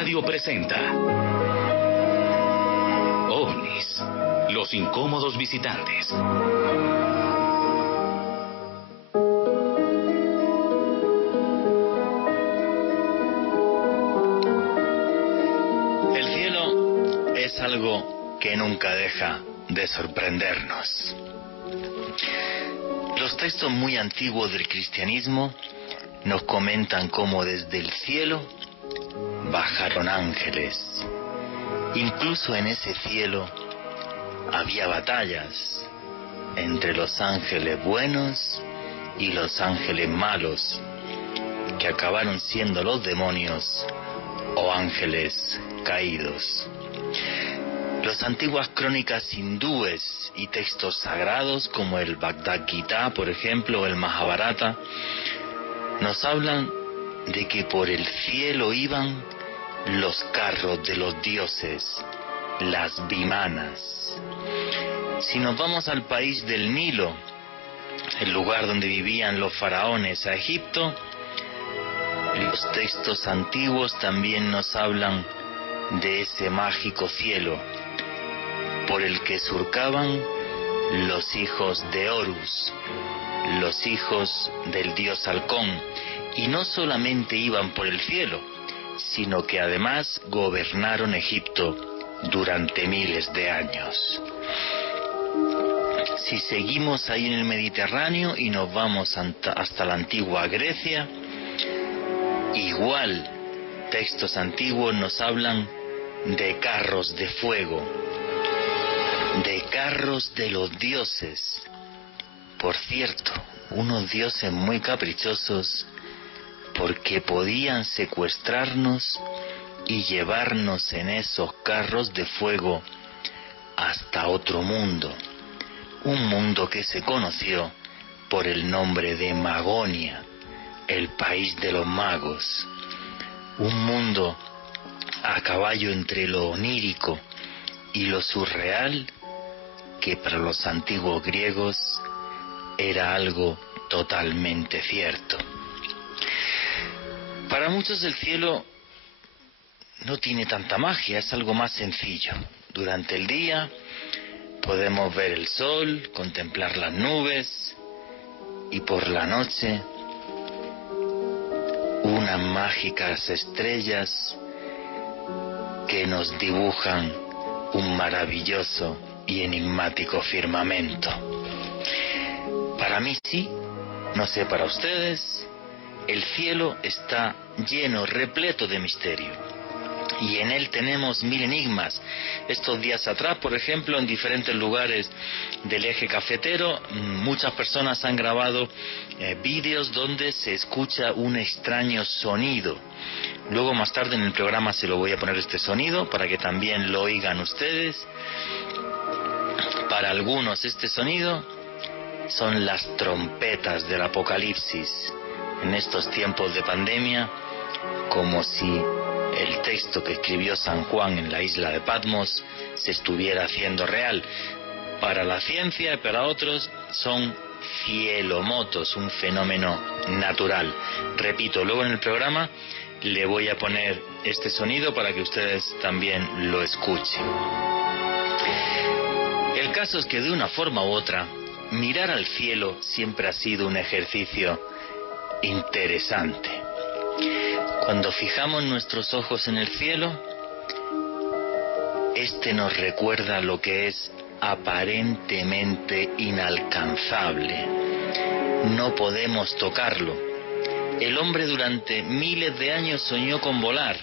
Radio presenta OVNIS, los incómodos visitantes. El cielo es algo que nunca deja de sorprendernos. Los textos muy antiguos del cristianismo nos comentan cómo desde el cielo bajaron ángeles. Incluso en ese cielo había batallas entre los ángeles buenos y los ángeles malos, que acabaron siendo los demonios o ángeles caídos. Las antiguas crónicas hindúes y textos sagrados como el Bhagavad Gita, por ejemplo, o el Mahabharata, nos hablan de que por el cielo iban los carros de los dioses, las vimanas. Si nos vamos al país del Nilo, el lugar donde vivían los faraones, a Egipto, los textos antiguos también nos hablan de ese mágico cielo por el que surcaban los hijos de Horus, los hijos del dios Halcón, y no solamente iban por el cielo, sino que además gobernaron Egipto durante miles de años. Si seguimos ahí en el Mediterráneo y nos vamos hasta la antigua Grecia, igual textos antiguos nos hablan de carros de fuego, de carros de los dioses. Por cierto, unos dioses muy caprichosos, porque podían secuestrarnos y llevarnos en esos carros de fuego hasta otro mundo, un mundo que se conoció por el nombre de Magonia, el país de los magos, un mundo a caballo entre lo onírico y lo surreal, que para los antiguos griegos era algo totalmente cierto. Para muchos el cielo no tiene tanta magia, es algo más sencillo. Durante el día podemos ver el sol, contemplar las nubes, y por la noche unas mágicas estrellas que nos dibujan un maravilloso y enigmático firmamento. Para mí sí, no sé para ustedes, el cielo está lleno, repleto de misterio, y en él tenemos mil enigmas. Estos días atrás, por ejemplo, en diferentes lugares del eje cafetero, muchas personas han grabado vídeos donde se escucha un extraño sonido. Luego más tarde en el programa se lo voy a poner este sonido para que también lo oigan ustedes. Para algunos este sonido son las trompetas del Apocalipsis en estos tiempos de pandemia, como si el texto que escribió San Juan en la isla de Patmos se estuviera haciendo real. Para la ciencia y para otros son cielomotos, un fenómeno natural. Repito, luego en el programa le voy a poner este sonido para que ustedes también lo escuchen. El caso es que de una forma u otra, mirar al cielo siempre ha sido un ejercicio interesante. Cuando fijamos nuestros ojos en el cielo, este nos recuerda lo que es aparentemente inalcanzable. No podemos tocarlo. El hombre durante miles de años soñó con volar,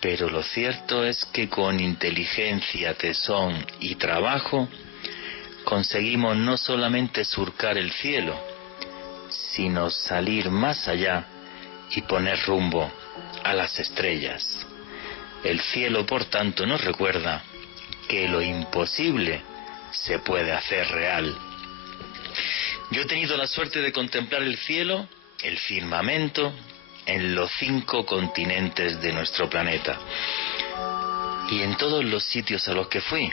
pero lo cierto es que con inteligencia, tesón y trabajo conseguimos no solamente surcar el cielo, sino salir más allá y poner rumbo a las estrellas. El cielo, por tanto, nos recuerda que lo imposible se puede hacer real. Yo he tenido la suerte de contemplar el cielo, el firmamento, en los 5 continentes de nuestro planeta. Y en todos los sitios a los que fui,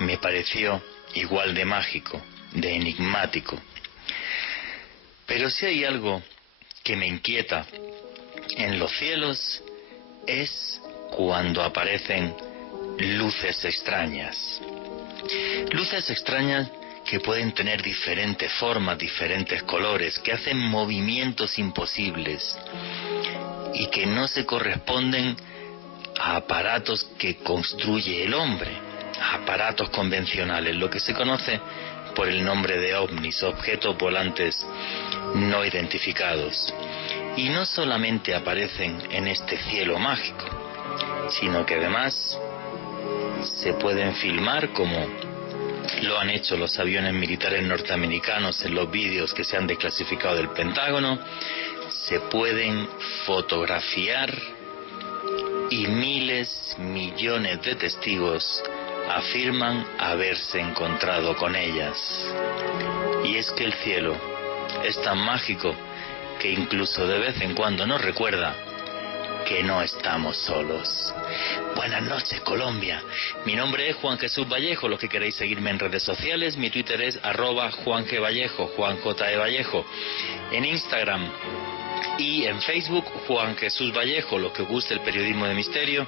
me pareció igual de mágico, de enigmático. Pero si hay algo que me inquieta en los cielos, es cuando aparecen luces extrañas. Luces extrañas que pueden tener diferentes formas, diferentes colores, que hacen movimientos imposibles y que no se corresponden a aparatos que construye el hombre, a aparatos convencionales, lo que se conoce por el nombre de ovnis, objetos volantes no identificados. Y no solamente aparecen en este cielo mágico, sino que además se pueden filmar, como lo han hecho los aviones militares norteamericanos en los vídeos que se han desclasificado del Pentágono. Se pueden fotografiar y miles, millones de testigos afirman haberse encontrado con ellas. Y es que el cielo es tan mágico que incluso de vez en cuando nos recuerda que no estamos solos. Buenas noches, Colombia. Mi nombre es Juan Jesús Vallejo. Los que queréis seguirme en redes sociales, mi Twitter es @JuanGVallejo, Juan J. E. Vallejo. En Instagram y en Facebook, Juan Jesús Vallejo. Los que os guste el periodismo de misterio,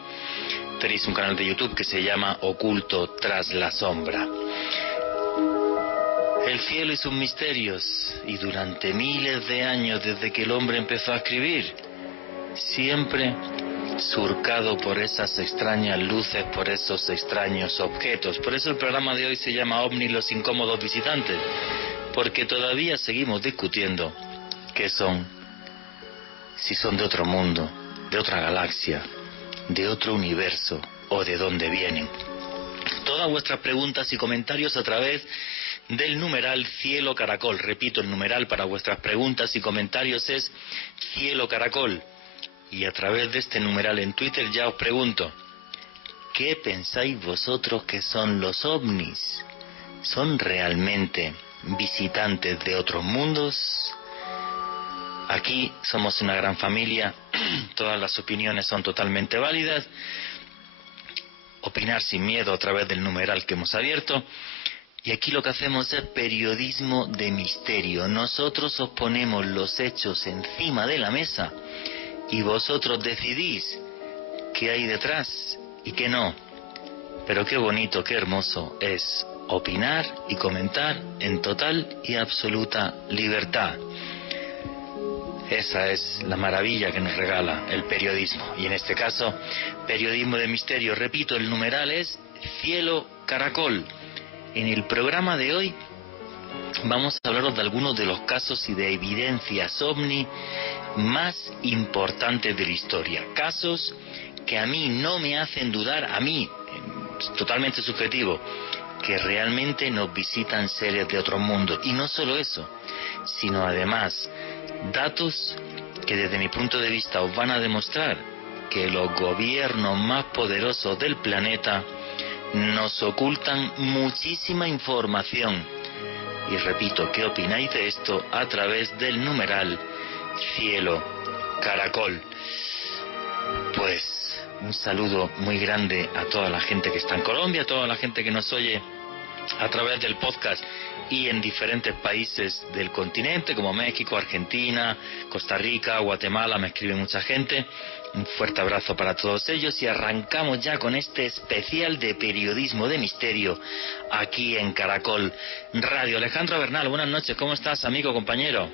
tenéis un canal de YouTube que se llama Oculto tras la sombra. El cielo y sus misterios, y durante miles de años desde que el hombre empezó a escribir, siempre surcado por esas extrañas luces, por esos extraños objetos. Por eso el programa de hoy se llama OVNI, los incómodos visitantes, porque todavía seguimos discutiendo qué son, si son de otro mundo, de otra galaxia, de otro universo o de dónde vienen. Todas vuestras preguntas y comentarios a través del numeral Cielo Caracol. Repito, el numeral para vuestras preguntas y comentarios es Cielo Caracol. Y a través de este numeral en Twitter ya os pregunto, ¿qué pensáis vosotros que son los ovnis? ¿Son realmente visitantes de otros mundos? Aquí somos una gran familia, todas las opiniones son totalmente válidas. Opinar sin miedo a través del numeral que hemos abierto. Y aquí lo que hacemos es periodismo de misterio. Nosotros os ponemos los hechos encima de la mesa y vosotros decidís qué hay detrás y qué no. Pero qué bonito, qué hermoso es opinar y comentar en total y absoluta libertad. Esa es la maravilla que nos regala el periodismo. Y en este caso, periodismo de misterio. Repito, el numeral es Cielo Caracol. En el programa de hoy vamos a hablaros de algunos de los casos y de evidencias ovni más importantes de la historia. Casos que a mí no me hacen dudar, a mí, totalmente subjetivo, que realmente nos visitan seres de otro mundo. Y no solo eso, sino además datos que desde mi punto de vista os van a demostrar que los gobiernos más poderosos del planeta nos ocultan muchísima información. Y repito, ¿qué opináis de esto? A través del numeral Cielo Caracol. Pues un saludo muy grande a toda la gente que está en Colombia, a toda la gente que nos oye a través del podcast y en diferentes países del continente como México, Argentina, Costa Rica, Guatemala, me escribe mucha gente. Un fuerte abrazo para todos ellos y arrancamos ya con este especial de periodismo de misterio aquí en Caracol Radio. Alejandro Bernal, buenas noches, ¿cómo estás, amigo, compañero?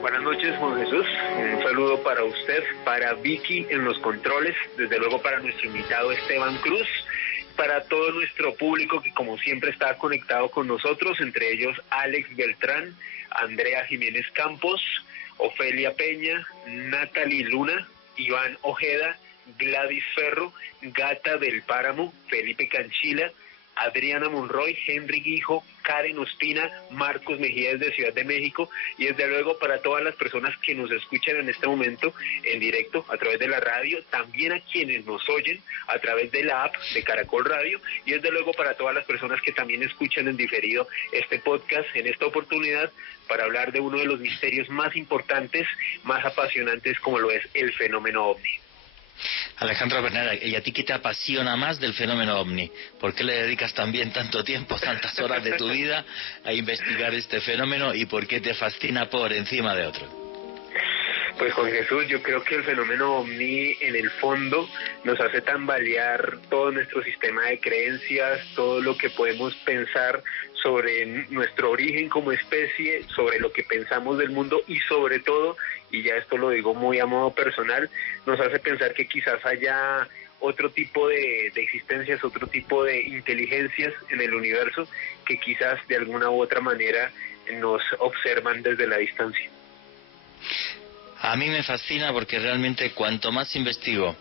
Buenas noches, Juan Jesús. Un saludo para usted, para Vicky en los controles, desde luego para nuestro invitado Esteban Cruz, para todo nuestro público que como siempre está conectado con nosotros, entre ellos Alex Beltrán, Andrea Jiménez Campos, Ofelia Peña, Natalie Luna, Iván Ojeda, Gladys Ferro, Gata del Páramo, Felipe Canchila, Adriana Monroy, Henry Guijo, Karen Ospina, Marcos Mejía desde Ciudad de México y desde luego para todas las personas que nos escuchan en este momento en directo a través de la radio, también a quienes nos oyen a través de la app de Caracol Radio y desde luego para todas las personas que también escuchan en diferido este podcast en esta oportunidad para hablar de uno de los misterios más importantes, más apasionantes como lo es el fenómeno OVNI. Alejandro Bernal, ¿y a ti qué te apasiona más del fenómeno OVNI? ¿Por qué le dedicas también tanto tiempo, tantas horas de tu vida a investigar este fenómeno y por qué te fascina por encima de otro? Pues Juan Jesús, yo creo que el fenómeno ovni en el fondo nos hace tambalear todo nuestro sistema de creencias, todo lo que podemos pensar sobre nuestro origen como especie, sobre lo que pensamos del mundo y sobre todo, y ya esto lo digo muy a modo personal, nos hace pensar que quizás haya otro tipo de existencias, otro tipo de inteligencias en el universo que quizás de alguna u otra manera nos observan desde la distancia. A mí me fascina porque realmente cuanto más investigo,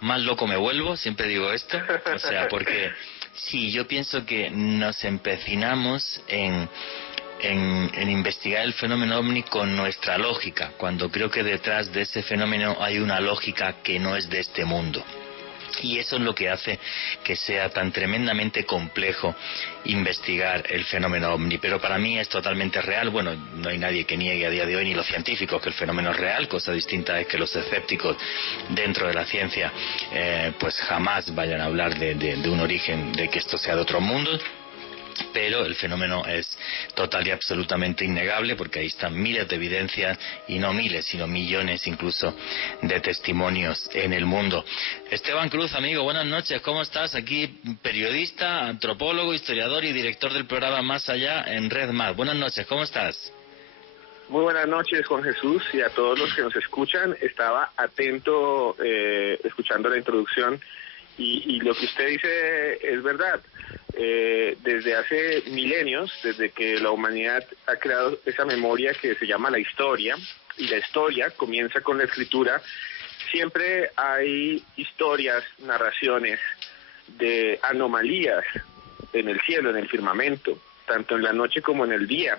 más loco me vuelvo, siempre digo esto, o sea, porque sí, yo pienso que nos empecinamos en investigar el fenómeno ovni con nuestra lógica, cuando creo que detrás de ese fenómeno hay una lógica que no es de este mundo. Y eso es lo que hace que sea tan tremendamente complejo investigar el fenómeno ovni. Pero para mí es totalmente real. Bueno, no hay nadie que niegue a día de hoy, ni los científicos, que el fenómeno es real. Cosa distinta es que los escépticos dentro de la ciencia pues jamás vayan a hablar de un origen, de que esto sea de otro mundo. Pero el fenómeno es total y absolutamente innegable, porque ahí están miles de evidencias, y no miles, sino millones incluso de testimonios en el mundo. Esteban Cruz, amigo, buenas noches, ¿cómo estás? Aquí periodista, antropólogo, historiador y director del programa Más Allá en Red Más. Buenas noches, ¿cómo estás? Muy buenas noches, Juan Jesús, y a todos los que nos escuchan. Estaba atento escuchando la introducción y lo que usted dice es verdad. Desde hace milenios, desde que la humanidad ha creado esa memoria que se llama la historia, y la historia comienza con la escritura, siempre hay historias, narraciones de anomalías en el cielo, en el firmamento, tanto en la noche como en el día.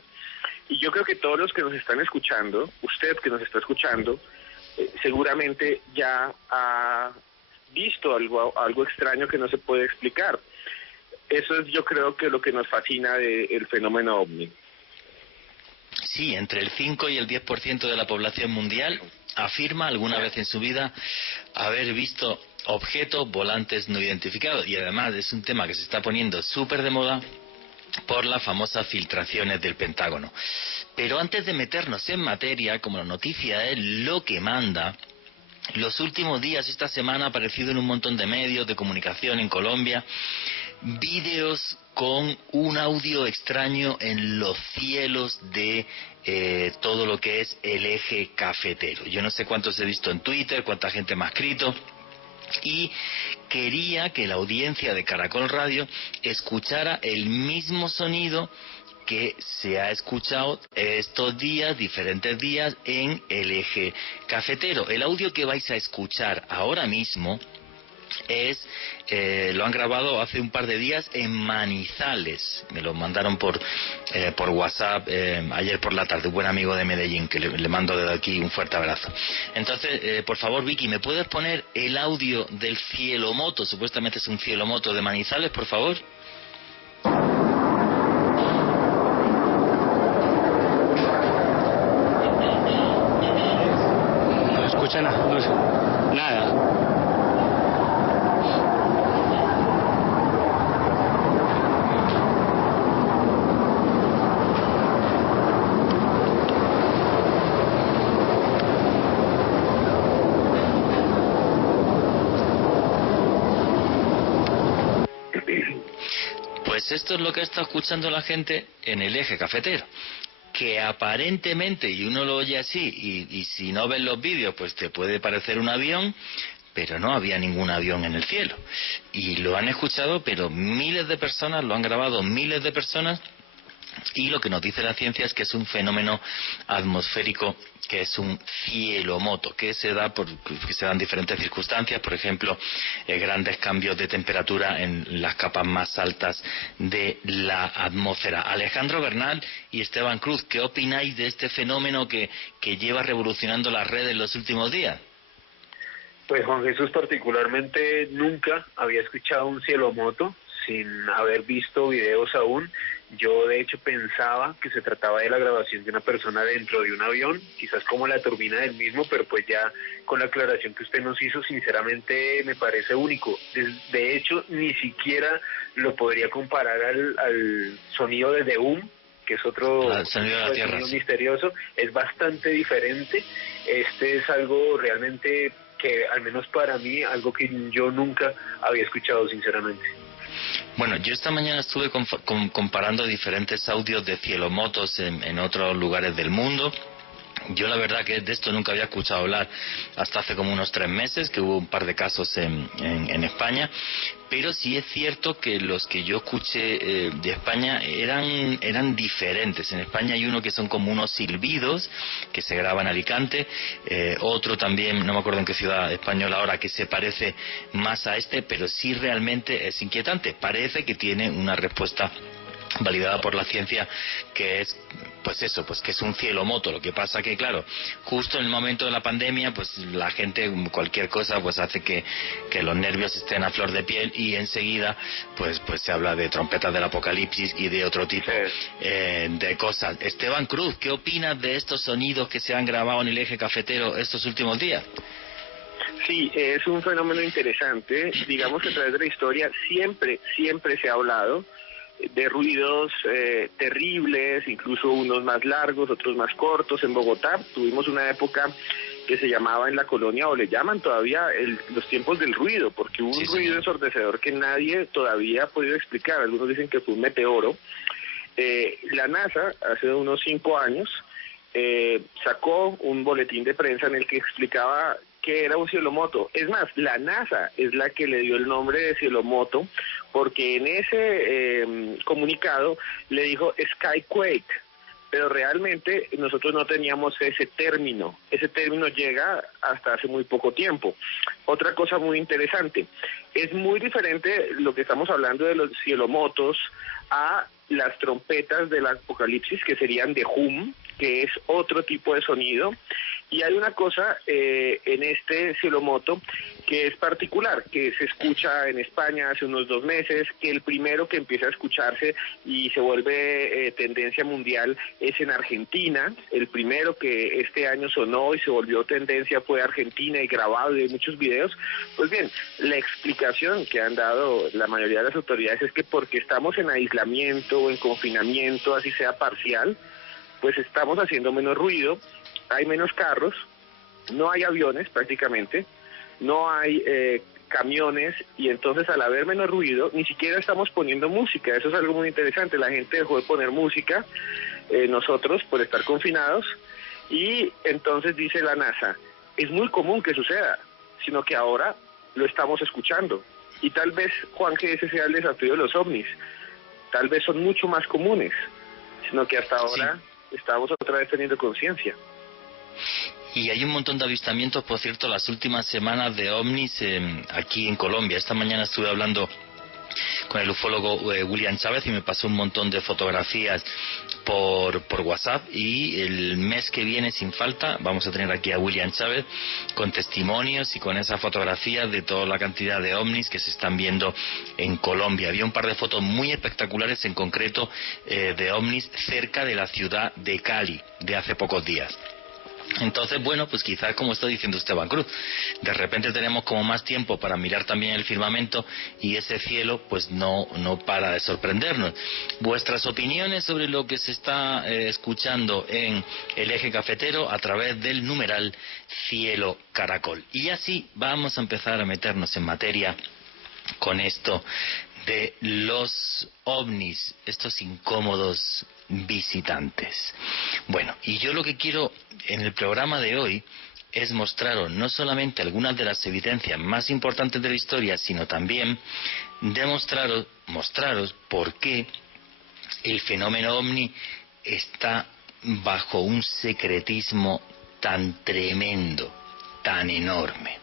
Y yo creo que todos los que nos están escuchando, usted que nos está escuchando, seguramente ya ha visto algo extraño que no se puede explicar. Eso es, yo creo, que lo que nos fascina del fenómeno ovni. Sí, entre el 5 y el 10% de la población mundial afirma alguna vez en su vida haber visto objetos volantes no identificados. Y además es un tema que se está poniendo súper de moda por las famosas filtraciones del Pentágono. Pero antes de meternos en materia, como la noticia es lo que manda, los últimos días, esta semana, ha aparecido en un montón de medios de comunicación en Colombia vídeos con un audio extraño en los cielos de todo lo que es el eje cafetero. Yo no sé cuántos he visto en Twitter, cuánta gente me ha escrito, y quería que la audiencia de Caracol Radio escuchara el mismo sonido que se ha escuchado estos días, diferentes días, en el eje cafetero. El audio que vais a escuchar ahora mismo lo han grabado hace un par de días en Manizales. Me lo mandaron por WhatsApp ayer por la tarde, un buen amigo de Medellín, que le mando desde aquí un fuerte abrazo. Entonces, por favor, Vicky, ¿me puedes poner el audio del cielomoto? Supuestamente es un cielomoto de Manizales, por favor. No escucha nada. Pues esto es lo que está escuchando la gente en el eje cafetero, que aparentemente, y uno lo oye así, y si no ves los vídeos, pues te puede parecer un avión, pero no había ningún avión en el cielo. Y lo han escuchado, pero miles de personas, lo han grabado miles de personas, y lo que nos dice la ciencia es que es un fenómeno atmosférico, que es un cielomoto, que se da que se dan diferentes circunstancias, por ejemplo, grandes cambios de temperatura en las capas más altas de la atmósfera. Alejandro Bernal y Esteban Cruz, ¿qué opináis de este fenómeno que lleva revolucionando las redes en los últimos días? Pues Juan Jesús, particularmente nunca había escuchado un cielomoto sin haber visto videos aún. Yo de hecho pensaba que se trataba de la grabación de una persona dentro de un avión, quizás como la turbina del mismo, pero pues ya con la aclaración que usted nos hizo, sinceramente me parece único. De hecho, ni siquiera lo podría comparar al sonido de The que es otro sonido de la tierra, sonido sí. misterioso, es bastante diferente. Este es algo realmente que, al menos para mí, algo que yo nunca había escuchado, sinceramente. Bueno, yo esta mañana estuve comparando diferentes audios de cielomotos en otros lugares del mundo. Yo la verdad que de esto nunca había escuchado hablar hasta hace como unos 3 meses, que hubo un par de casos en España, pero sí es cierto que los que yo escuché de España eran diferentes. En España hay uno que son como unos silbidos que se graba en Alicante, otro también, no me acuerdo en qué ciudad española ahora, que se parece más a este, pero sí realmente es inquietante. Parece que tiene una respuesta validada por la ciencia, que es pues eso, pues que es un cielomoto. Lo que pasa que claro, justo en el momento de la pandemia, pues la gente, cualquier cosa pues hace que los nervios estén a flor de piel, y enseguida pues se habla de trompetas del apocalipsis y de otro tipo de cosas. Esteban Cruz, ¿qué opinas de estos sonidos que se han grabado en el eje cafetero estos últimos días? Sí, es un fenómeno interesante. Digamos que a través de la historia siempre se ha hablado de ruidos terribles, incluso unos más largos, otros más cortos. En Bogotá tuvimos una época que se llamaba en la colonia, o le llaman todavía, los tiempos del ruido, porque hubo un ruido ensordecedor que nadie todavía ha podido explicar. Algunos dicen que fue un meteoro. La NASA, hace unos 5 años, sacó un boletín de prensa en el que explicaba que era un cielomoto. Es más, la NASA es la que le dio el nombre de cielomoto, porque en ese comunicado le dijo skyquake, pero realmente nosotros no teníamos ese término. Ese término llega hasta hace muy poco tiempo. Otra cosa muy interesante, es muy diferente lo que estamos hablando de los cielomotos a las trompetas del apocalipsis, que serían de hum, que es otro tipo de sonido. Y hay una cosa en este cielomoto que es particular, que se escucha en España hace unos 2 meses, que el primero que empieza a escucharse y se vuelve tendencia mundial es en Argentina. El primero que este año sonó y se volvió tendencia fue Argentina, y grabado, y hay muchos videos. Pues bien, la explicación que han dado la mayoría de las autoridades es que porque estamos en aislamiento o en confinamiento, así sea parcial, pues estamos haciendo menos ruido, hay menos carros, no hay aviones prácticamente, no hay camiones, y entonces al haber menos ruido, ni siquiera estamos poniendo música. Eso es algo muy interesante. La gente dejó de poner música, nosotros por estar confinados, y entonces dice la NASA, es muy común que suceda, sino que ahora lo estamos escuchando. Y tal vez, Juan, que ese sea el desafío de los ovnis, tal vez son mucho más comunes, sino que hasta ahora estamos otra vez teniendo conciencia. Y hay un montón de avistamientos, por cierto, las últimas semanas de ovnis aquí en Colombia. Esta mañana estuve hablando con el ufólogo William Chávez y me pasó un montón de fotografías por WhatsApp, y el mes que viene sin falta vamos a tener aquí a William Chávez con testimonios y con esas fotografías de toda la cantidad de ovnis que se están viendo en Colombia. Había un par de fotos muy espectaculares, en concreto de ovnis cerca de la ciudad de Cali de hace pocos días. Entonces, bueno, pues quizás, como está diciendo Esteban Cruz, de repente tenemos como más tiempo para mirar también el firmamento, y ese cielo pues no para de sorprendernos. Vuestras opiniones sobre lo que se está escuchando en el eje cafetero a través del numeral Cielo Caracol. Y así vamos a empezar a meternos en materia con esto de los ovnis, estos incómodos visitantes. Bueno, y yo lo que quiero en el programa de hoy es mostraros no solamente algunas de las evidencias más importantes de la historia, sino también mostraros por qué el fenómeno ovni está bajo un secretismo tan tremendo, tan enorme.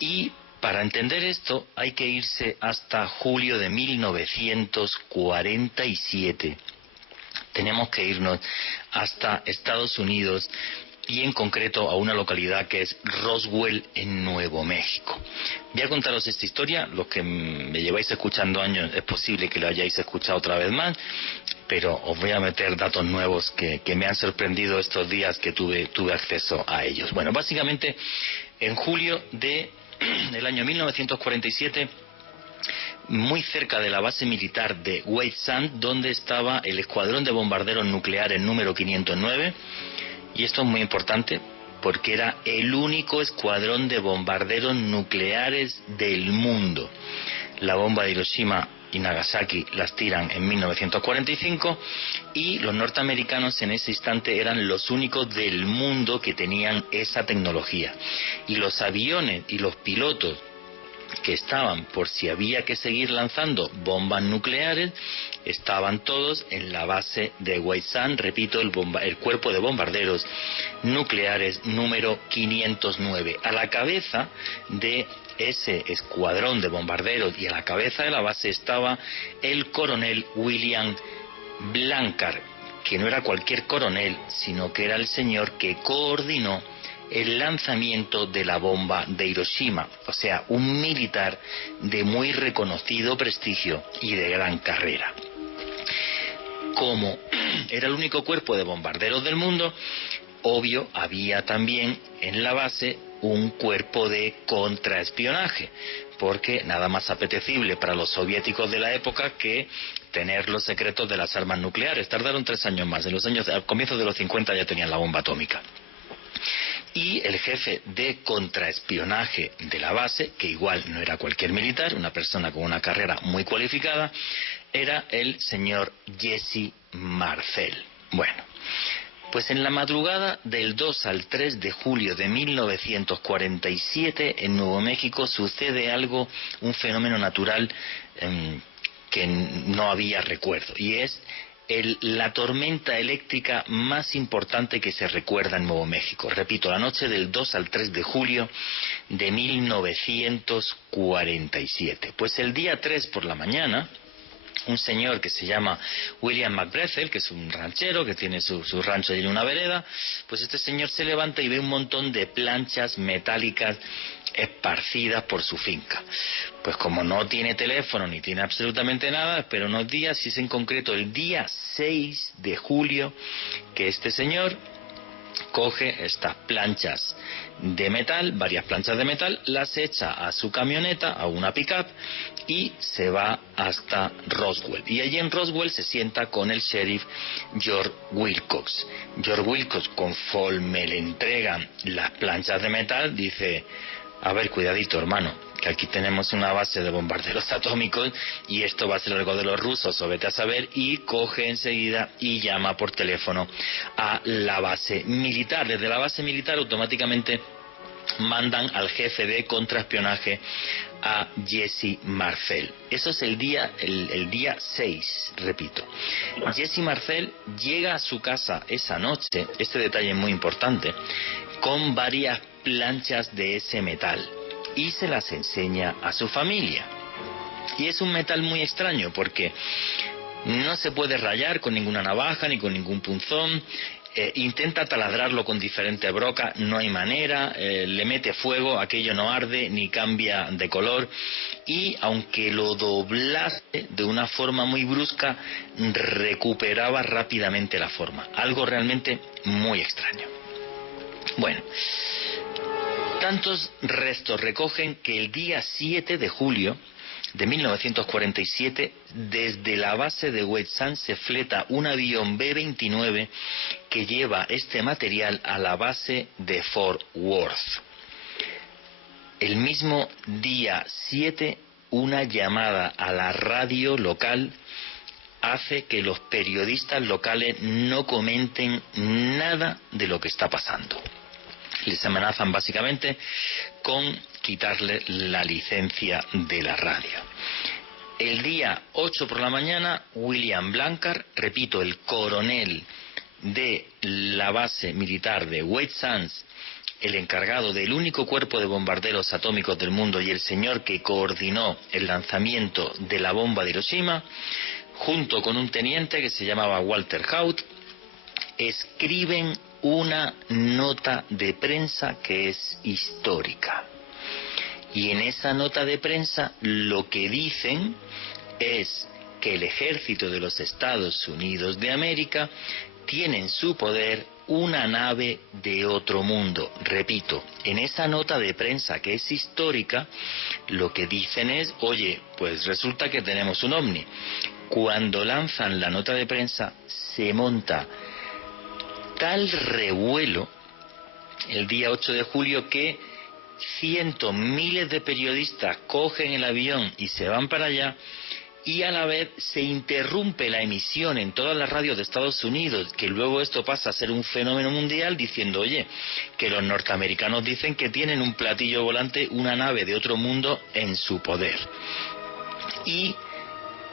Y para entender esto hay que irse hasta julio de 1947. Tenemos que irnos hasta Estados Unidos, y en concreto a una localidad que es Roswell, en Nuevo México. Voy a contaros esta historia. Los que me lleváis escuchando años es posible que lo hayáis escuchado otra vez más, pero os voy a meter datos nuevos que me han sorprendido estos días que tuve acceso a ellos. Bueno, básicamente en julio del año 1947 muy cerca de la base militar de Wei-Shan, donde estaba el escuadrón de bombarderos nucleares número 509, y esto es muy importante porque era el único escuadrón de bombarderos nucleares del mundo. La bomba de Hiroshima y Nagasaki las tiran en 1945 y los norteamericanos en ese instante eran los únicos del mundo que tenían esa tecnología. Y los aviones y los pilotos que estaban por si había que seguir lanzando bombas nucleares, estaban todos en la base de Wei-Shan, repito, el cuerpo de bombarderos nucleares número 509. A la cabeza de ese escuadrón de bombarderos y a la cabeza de la base estaba el coronel William Blanchard, que no era cualquier coronel, sino que era el señor que coordinó el lanzamiento de la bomba de Hiroshima, o sea, un militar de muy reconocido prestigio y de gran carrera. Como era el único cuerpo de bombarderos del mundo, obvio, había también en la base un cuerpo de contraespionaje, porque nada más apetecible para los soviéticos de la época que tener los secretos de las armas nucleares. Tardaron 3 años más, al comienzo de los 50 ya tenían la bomba atómica. Y el jefe de contraespionaje de la base, que igual no era cualquier militar, una persona con una carrera muy cualificada, era el señor Jesse Marcel. Bueno, pues en la madrugada del 2 al 3 de julio de 1947 en Nuevo México sucede algo, un fenómeno natural que no había recuerdo, y es la tormenta eléctrica más importante que se recuerda en Nuevo México. Repito, la noche del 2 al 3 de julio de 1947. Pues el día 3 por la mañana, un señor que se llama William McBrethel, que es un ranchero, que tiene su rancho ahí en una vereda, pues este señor se levanta y ve un montón de planchas metálicas esparcidas por su finca. Pues como no tiene teléfono ni tiene absolutamente nada, espera unos días, y es en concreto el día 6 de julio que este señor coge estas planchas de metal, varias planchas de metal, las echa a su camioneta, a una pick-up, y se va hasta Roswell. Y allí en Roswell se sienta con el sheriff George Wilcox. George Wilcox, conforme le entregan las planchas de metal, dice: a ver, cuidadito, hermano, que aquí tenemos una base de bombarderos atómicos y esto va a ser algo de los rusos, o vete a saber, y coge enseguida y llama por teléfono a la base militar. Desde la base militar automáticamente mandan al jefe de contraespionaje, a Jesse Marcel. Eso es el día 6, repito. Jesse Marcel llega a su casa esa noche, este detalle es muy importante, con varias planchas de ese metal, y se las enseña a su familia. Y es un metal muy extraño porque no se puede rayar con ninguna navaja ni con ningún punzón. Intenta taladrarlo con diferentes brocas, no hay manera, le mete fuego, aquello no arde ni cambia de color, y aunque lo doblase de una forma muy brusca, recuperaba rápidamente la forma. Algo realmente muy extraño. Bueno, tantos restos recogen que el día 7 de julio de 1947, desde la base de Wei-Shan se fleta un avión B-29 que lleva este material a la base de Fort Worth. El mismo día 7, una llamada a la radio local hace que los periodistas locales no comenten nada de lo que está pasando. Les amenazan básicamente con quitarle la licencia de la radio. El día 8 por la mañana, William Blanchard, repito, el coronel de la base militar de Wei-Shan, el encargado del único cuerpo de bombarderos atómicos del mundo y el señor que coordinó el lanzamiento de la bomba de Hiroshima, junto con un teniente que se llamaba Walter Haut, escriben una nota de prensa que es histórica. Y en esa nota de prensa lo que dicen es que el ejército de los Estados Unidos de América tiene en su poder una nave de otro mundo. Repito, en esa nota de prensa que es histórica, lo que dicen es, oye, pues resulta que tenemos un ovni. Cuando lanzan la nota de prensa, se monta tal revuelo el día 8 de julio que miles de periodistas cogen el avión y se van para allá, y a la vez se interrumpe la emisión en todas las radios de Estados Unidos, que luego esto pasa a ser un fenómeno mundial, diciendo, oye, que los norteamericanos dicen que tienen un platillo volante, una nave de otro mundo en su poder. Y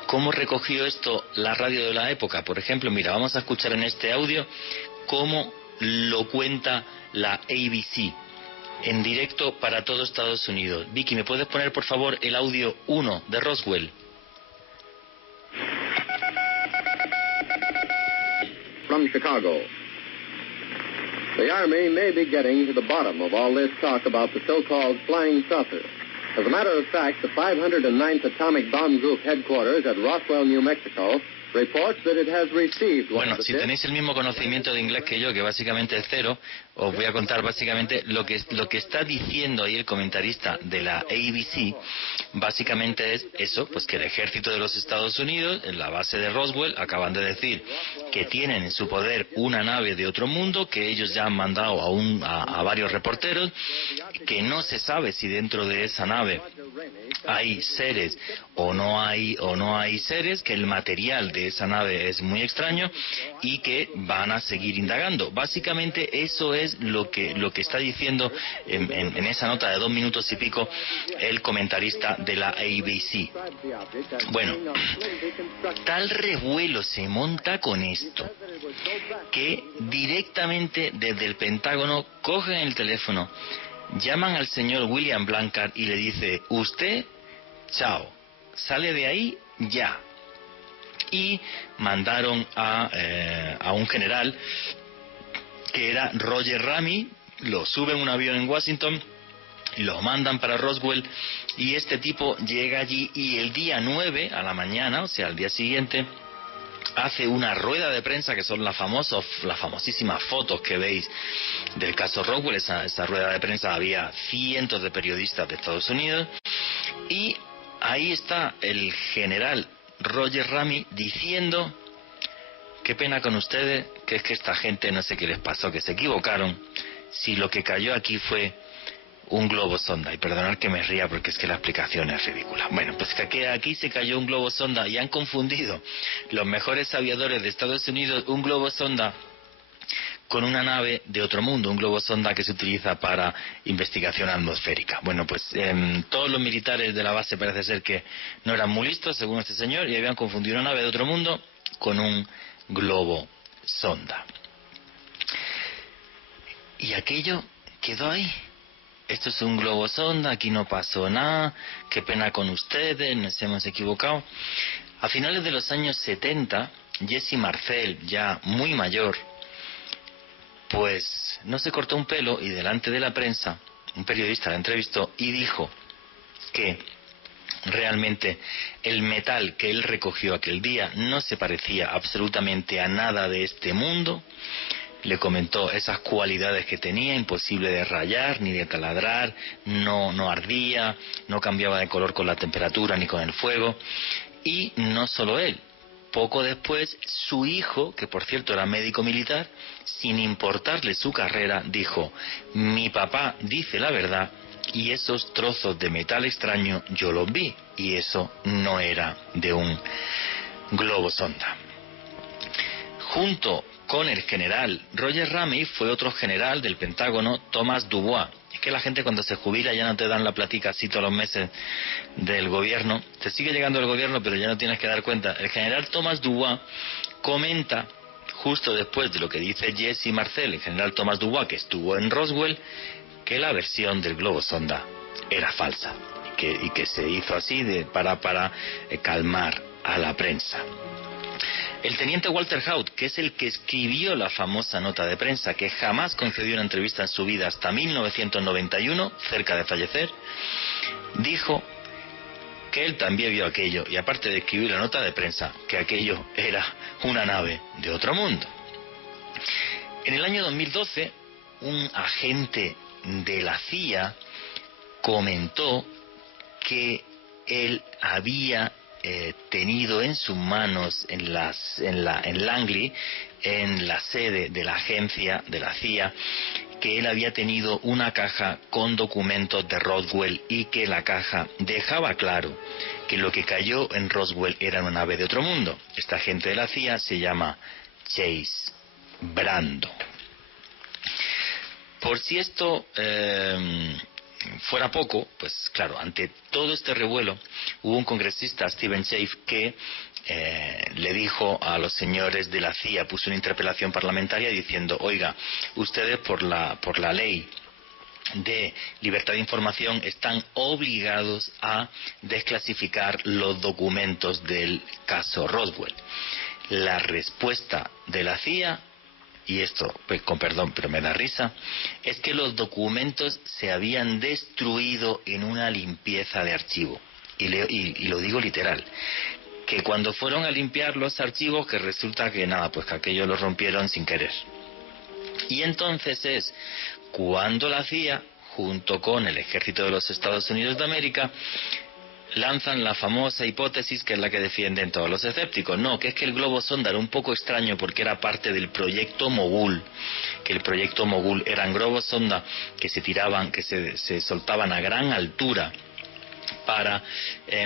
¿cómo recogió esto la radio de la época? Por ejemplo, mira, vamos a escuchar en este audio cómo lo cuenta la ABC en directo para todo Estados Unidos. Vicky, ¿me puedes poner por favor el audio 1 de Roswell? From Chicago. The Army may be getting to the bottom of all this talk about the so-called flying saucer. As a matter of fact, the 509th Atomic Bomb Group headquarters at Roswell, New Mexico, reports that it has received one Bueno, of the si tenéis el mismo conocimiento de inglés que yo, que básicamente es cero, os voy a contar básicamente lo que está diciendo ahí el comentarista de la ABC. Básicamente es eso, pues que el ejército de los Estados Unidos, en la base de Roswell, acaban de decir que tienen en su poder una nave de otro mundo, que ellos ya han mandado a varios reporteros, que no se sabe si dentro de esa nave hay seres o no hay seres, que el material de esa nave es muy extraño y que van a seguir indagando. Básicamente eso es lo que está diciendo en esa nota de 2 minutos y pico el comentarista de la ABC. Bueno, tal revuelo se monta con esto que directamente desde el Pentágono cogen el teléfono, llaman al señor William Blanchard y le dice, usted, chao, sale de ahí ya. Y mandaron a un general que era Roger Ramey, lo suben a un avión en Washington, lo mandan para Roswell, y este tipo llega allí y el día 9 a la mañana, o sea, al día siguiente, hace una rueda de prensa, que son las famosísimas fotos que veis del caso Roswell. Esa rueda de prensa había cientos de periodistas de Estados Unidos, y ahí está el general Roger Ramey diciendo, qué pena con ustedes, que es que esta gente no sé qué les pasó, que se equivocaron, si lo que cayó aquí fue un globo sonda. Y perdonad que me ría porque es que la explicación es ridícula. Bueno, pues que aquí se cayó un globo sonda y han confundido los mejores aviadores de Estados Unidos un globo sonda con una nave de otro mundo, un globo sonda que se utiliza para investigación atmosférica. Bueno, pues todos los militares de la base parece ser que no eran muy listos, según este señor, y habían confundido una nave de otro mundo con un globo sonda. Y aquello quedó ahí. Esto es un globo sonda, aquí no pasó nada, qué pena con ustedes, nos hemos equivocado. A finales de los años 70, Jesse Marcel, ya muy mayor, pues no se cortó un pelo y delante de la prensa, un periodista la entrevistó y dijo que realmente el metal que él recogió aquel día no se parecía absolutamente a nada de este mundo. Le comentó esas cualidades que tenía, imposible de rayar ni de taladrar, no ardía, no cambiaba de color con la temperatura ni con el fuego. Y no solo él, poco después su hijo, que por cierto era médico militar, sin importarle su carrera, dijo, mi papá dice la verdad y esos trozos de metal extraño yo los vi y eso no era de un globo sonda. Junto con el general Roger Ramey fue otro general del Pentágono, Thomas Dubois. Es que la gente cuando se jubila ya no te dan la platica así todos los meses del gobierno. Te sigue llegando el gobierno, pero ya no tienes que dar cuenta. El general Thomas Dubois comenta, justo después de lo que dice Jesse Marcel, el general Thomas Dubois, que estuvo en Roswell, que la versión del globo sonda era falsa. Y que se hizo así para calmar a la prensa. El teniente Walter Haut, que es el que escribió la famosa nota de prensa, que jamás concedió una entrevista en su vida hasta 1991, cerca de fallecer, dijo que él también vio aquello, y aparte de escribir la nota de prensa, que aquello era una nave de otro mundo. En el año 2012, un agente de la CIA comentó que él había tenido en sus manos en Langley, en la sede de la agencia de la CIA, que él había tenido una caja con documentos de Roswell y que la caja dejaba claro que lo que cayó en Roswell era una nave de otro mundo. Esta agente de la CIA se llama Chase Brando. Por si esto fuera poco, pues claro, ante todo este revuelo hubo un congresista, Stephen Schaff, que le dijo a los señores de la CIA, puso una interpelación parlamentaria diciendo: oiga, ustedes por la ley de libertad de información están obligados a desclasificar los documentos del caso Roswell. La respuesta de la CIA, y esto, pues, con perdón, pero me da risa, es que los documentos se habían destruido en una limpieza de archivo. Y lo digo literal, que cuando fueron a limpiar los archivos, que resulta que nada, pues que aquello lo rompieron sin querer. Y entonces es cuando la CIA, junto con el ejército de los Estados Unidos de América, lanzan la famosa hipótesis que es la que defienden todos los escépticos. No, que es que el globo sonda era un poco extraño porque era parte del proyecto Mogul, que el proyecto Mogul eran globos sonda que se tiraban, que se soltaban a gran altura para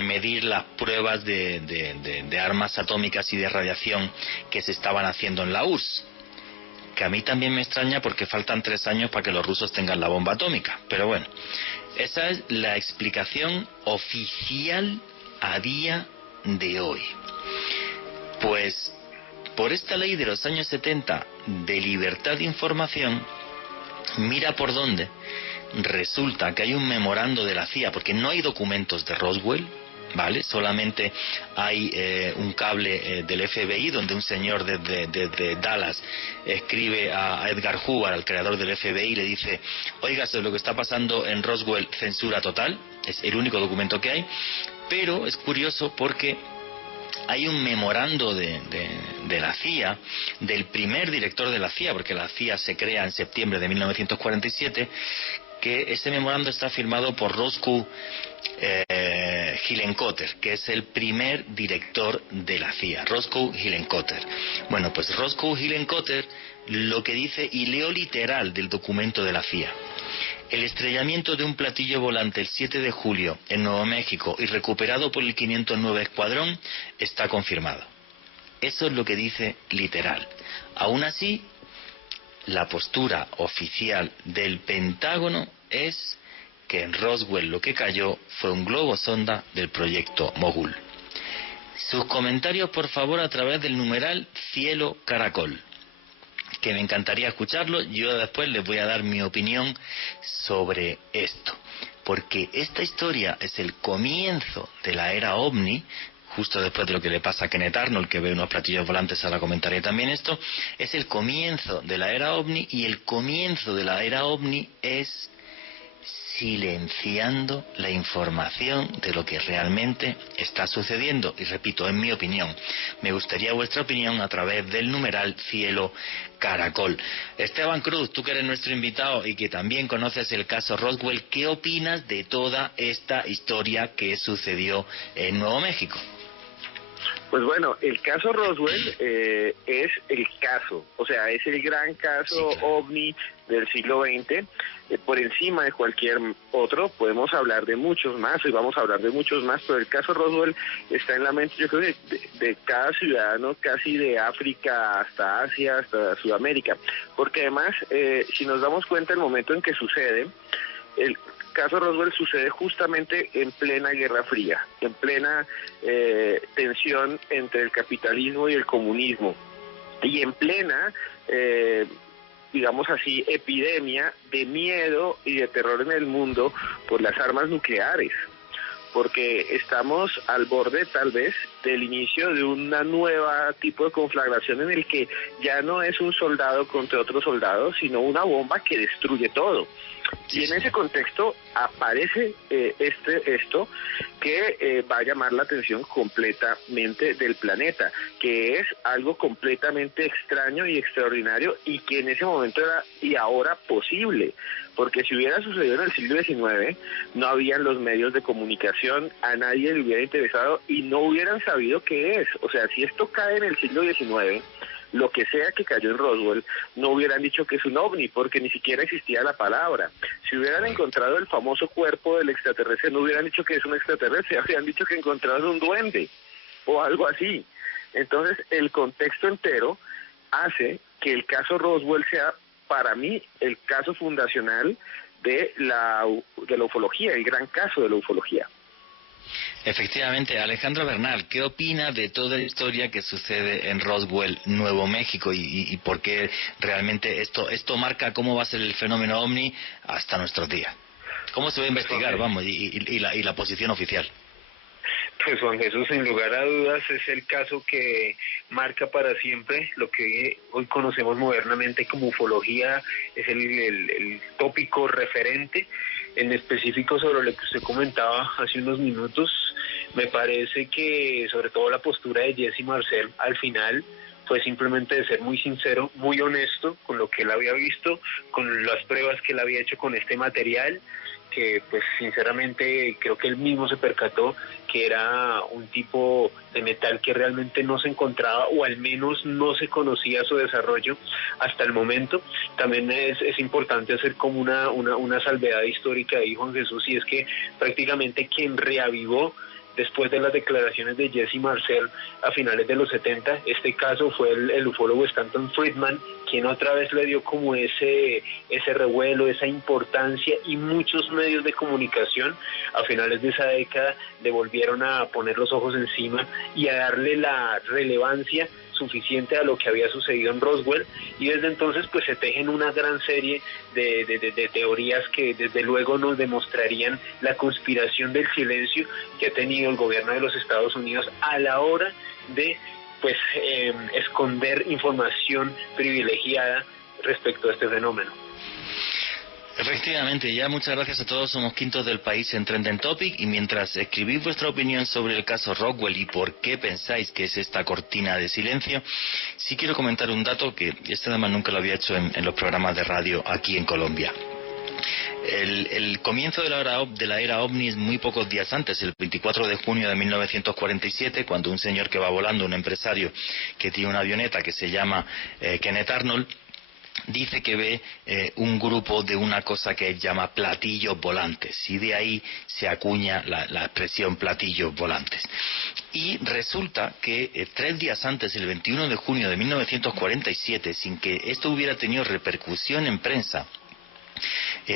medir las pruebas de armas atómicas y de radiación que se estaban haciendo en la URSS. Que a mí también me extraña porque faltan 3 años para que los rusos tengan la bomba atómica. Pero bueno, esa es la explicación oficial a día de hoy. Pues por esta ley de los años 70 de libertad de información, mira por dónde resulta que hay un memorando de la CIA, porque no hay documentos de Roswell, ¿vale? Solamente hay un cable del FBI donde un señor desde Dallas escribe a Edgar Hoover, al creador del FBI, y le dice: oiga, sobre lo que está pasando en Roswell, censura total. Es el único documento que hay. Pero es curioso porque hay un memorando de la CIA, del primer director de la CIA, porque la CIA se crea en septiembre de 1947, que ese memorando está firmado por Roscoe Hillenkotter, que es el primer director de la CIA, Roscoe Hillenkotter. Bueno, pues Roscoe Hillenkotter lo que dice, y leo literal del documento de la CIA: el estrellamiento de un platillo volante el 7 de julio en Nuevo México y recuperado por el 509 Escuadrón está confirmado. Eso es lo que dice literal. Aún así, la postura oficial del Pentágono es que en Roswell lo que cayó fue un globo sonda del proyecto Mogul. Sus comentarios, por favor, a través del numeral Cielo Caracol, que me encantaría escucharlo. Yo después les voy a dar mi opinión sobre esto, porque esta historia es el comienzo de la era OVNI. Justo después de lo que le pasa a Kenneth Arnold, que ve unos platillos volantes, ahora comentaré también esto. Es el comienzo de la era OVNI, y el comienzo de la era OVNI es silenciando la información de lo que realmente está sucediendo. Y repito, en mi opinión. Me gustaría vuestra opinión a través del numeral Cielo Caracol. Esteban Cruz, tú que eres nuestro invitado y que también conoces el caso Roswell, ¿qué opinas de toda esta historia que sucedió en Nuevo México? Pues bueno, el caso Roswell es el caso, o sea, es el gran caso, sí, claro, OVNI del siglo XX. Por encima de cualquier otro, podemos hablar de muchos más, y vamos a hablar de muchos más, pero el caso Roswell está en la mente, yo creo, de cada ciudadano, casi de África hasta Asia, hasta Sudamérica, porque además, si nos damos cuenta, el momento en que sucede, el caso Roswell sucede justamente en plena Guerra Fría, en plena tensión entre el capitalismo y el comunismo, y en plena, digamos así, epidemia de miedo y de terror en el mundo por las armas nucleares, porque estamos al borde tal vez del inicio de una nueva tipo de conflagración en el que ya no es un soldado contra otro soldado, sino una bomba que destruye todo. Y en ese contexto aparece esto que va a llamar la atención completamente del planeta, que es algo completamente extraño y extraordinario y que en ese momento era y ahora posible, porque si hubiera sucedido en el siglo XIX, no habían los medios de comunicación, a nadie le hubiera interesado y no hubieran sabido qué es. O sea, si esto cae en el siglo XIX, lo que sea que cayó en Roswell, no hubieran dicho que es un ovni, porque ni siquiera existía la palabra. Si hubieran encontrado el famoso cuerpo del extraterrestre, no hubieran dicho que es un extraterrestre, habrían dicho que encontraron un duende o algo así. Entonces, el contexto entero hace que el caso Roswell sea, para mí, el caso fundacional de la ufología, el gran caso de la ufología. Efectivamente, Alejandro Bernal, ¿qué opina de toda la historia que sucede en Roswell, Nuevo México, y por qué realmente esto marca cómo va a ser el fenómeno OVNI hasta nuestros días? ¿Cómo se va a investigar, vamos, y la posición oficial? Pues Juan Jesús, sin lugar a dudas, es el caso que marca para siempre lo que hoy conocemos modernamente como ufología, es el tópico referente. En específico sobre lo que usted comentaba hace unos minutos, me parece que sobre todo la postura de Jesse Marcel al final fue simplemente de ser muy sincero, muy honesto con lo que él había visto, con las pruebas que él había hecho con este material, que pues sinceramente creo que él mismo se percató que era un tipo de metal que realmente no se encontraba, o al menos no se conocía su desarrollo hasta el momento. También es importante hacer como una salvedad histórica ahí, Juan Jesús, y es que prácticamente quien reavivó después de las declaraciones de Jesse Marcel a finales de los 70, este caso fue el ufólogo Stanton Friedman, quien otra vez le dio como ese revuelo, esa importancia, y muchos medios de comunicación a finales de esa década le volvieron a poner los ojos encima y a darle la relevancia suficiente a lo que había sucedido en Roswell, y desde entonces pues se tejen una gran serie de teorías que desde luego nos demostrarían la conspiración del silencio que ha tenido el gobierno de los Estados Unidos a la hora de pues esconder información privilegiada respecto a este fenómeno. Efectivamente, ya muchas gracias a todos. Somos Quintos del País en Trending Topic, y mientras escribís vuestra opinión sobre el caso Roswell y por qué pensáis que es esta cortina de silencio, sí quiero comentar un dato que además nunca lo había hecho en los programas de radio aquí en Colombia. El comienzo de la era OVNI es muy pocos días antes, el 24 de junio de 1947, cuando un señor que va volando, un empresario que tiene una avioneta que se llama Kenneth Arnold, dice que ve un grupo de una cosa que llama platillos volantes, y de ahí se acuña la expresión platillos volantes. Y resulta que 3 días antes, el 21 de junio de 1947, sin que esto hubiera tenido repercusión en prensa,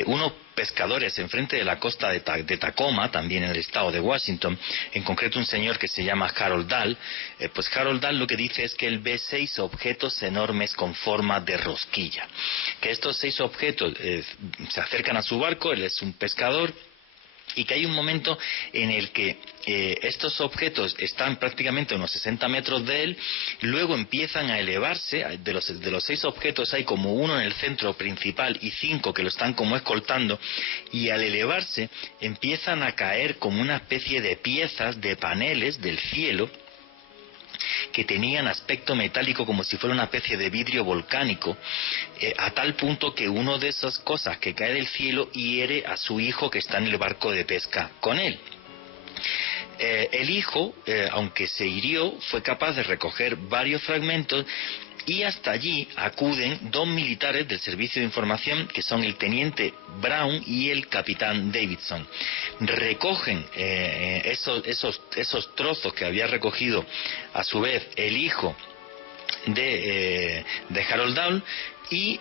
unos pescadores enfrente de la costa de Tacoma, también en el estado de Washington, en concreto un señor que se llama Harold Dahl, pues Harold Dahl lo que dice es que él ve 6 objetos enormes con forma de rosquilla, que estos 6 objetos se acercan a su barco, él es un pescador, y que hay un momento en el que estos objetos están prácticamente a unos 60 metros de él, luego empiezan a elevarse. De los 6 objetos hay como uno en el centro principal y 5 que lo están como escoltando, y al elevarse empiezan a caer como una especie de piezas, de paneles del cielo, que tenían aspecto metálico como si fuera una especie de vidrio volcánico, a tal punto que uno de esas cosas que cae del cielo hiere a su hijo que está en el barco de pesca con él. El hijo, aunque se hirió, fue capaz de recoger varios fragmentos, y hasta allí acuden 2 militares del Servicio de Información, que son el teniente Brown y el capitán Davidson. Recogen esos trozos que había recogido a su vez el hijo de Harold Dahl, y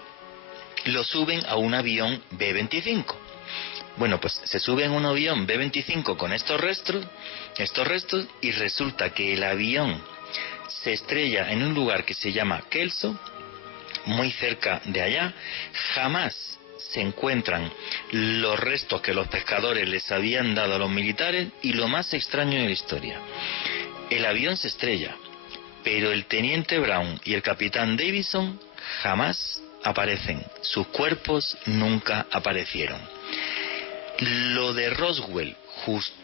lo suben a un avión B-25. Bueno, pues se sube en un avión B-25 con estos restos, y resulta que el avión se estrella en un lugar que se llama Kelso, muy cerca de allá. Jamás se encuentran los restos que los pescadores les habían dado a los militares, y lo más extraño de la historia, el avión se estrella, pero el teniente Brown y el capitán Davidson jamás aparecen, sus cuerpos nunca aparecieron. Lo de Roswell,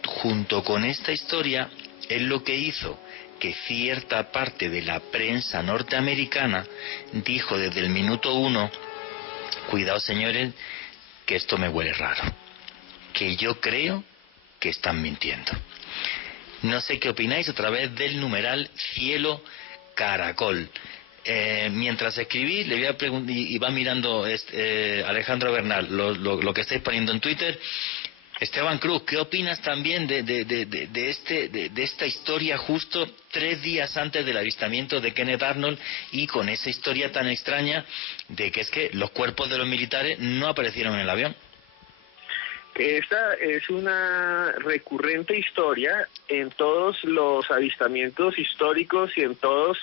junto con esta historia, es lo que hizo que cierta parte de la prensa norteamericana dijo desde el minuto 1, cuidado señores, que esto me huele raro, que yo creo que están mintiendo. No sé qué opináis a través del numeral Cielo Caracol. Mientras escribí, le voy a preguntar, y va mirando Alejandro Bernal lo que estáis poniendo en Twitter. Esteban Cruz, ¿qué opinas también de esta historia justo 3 días antes del avistamiento de Kenneth Arnold, y con esa historia tan extraña de que es que los cuerpos de los militares no aparecieron en el avión? Esta es una recurrente historia en todos los avistamientos históricos y en todo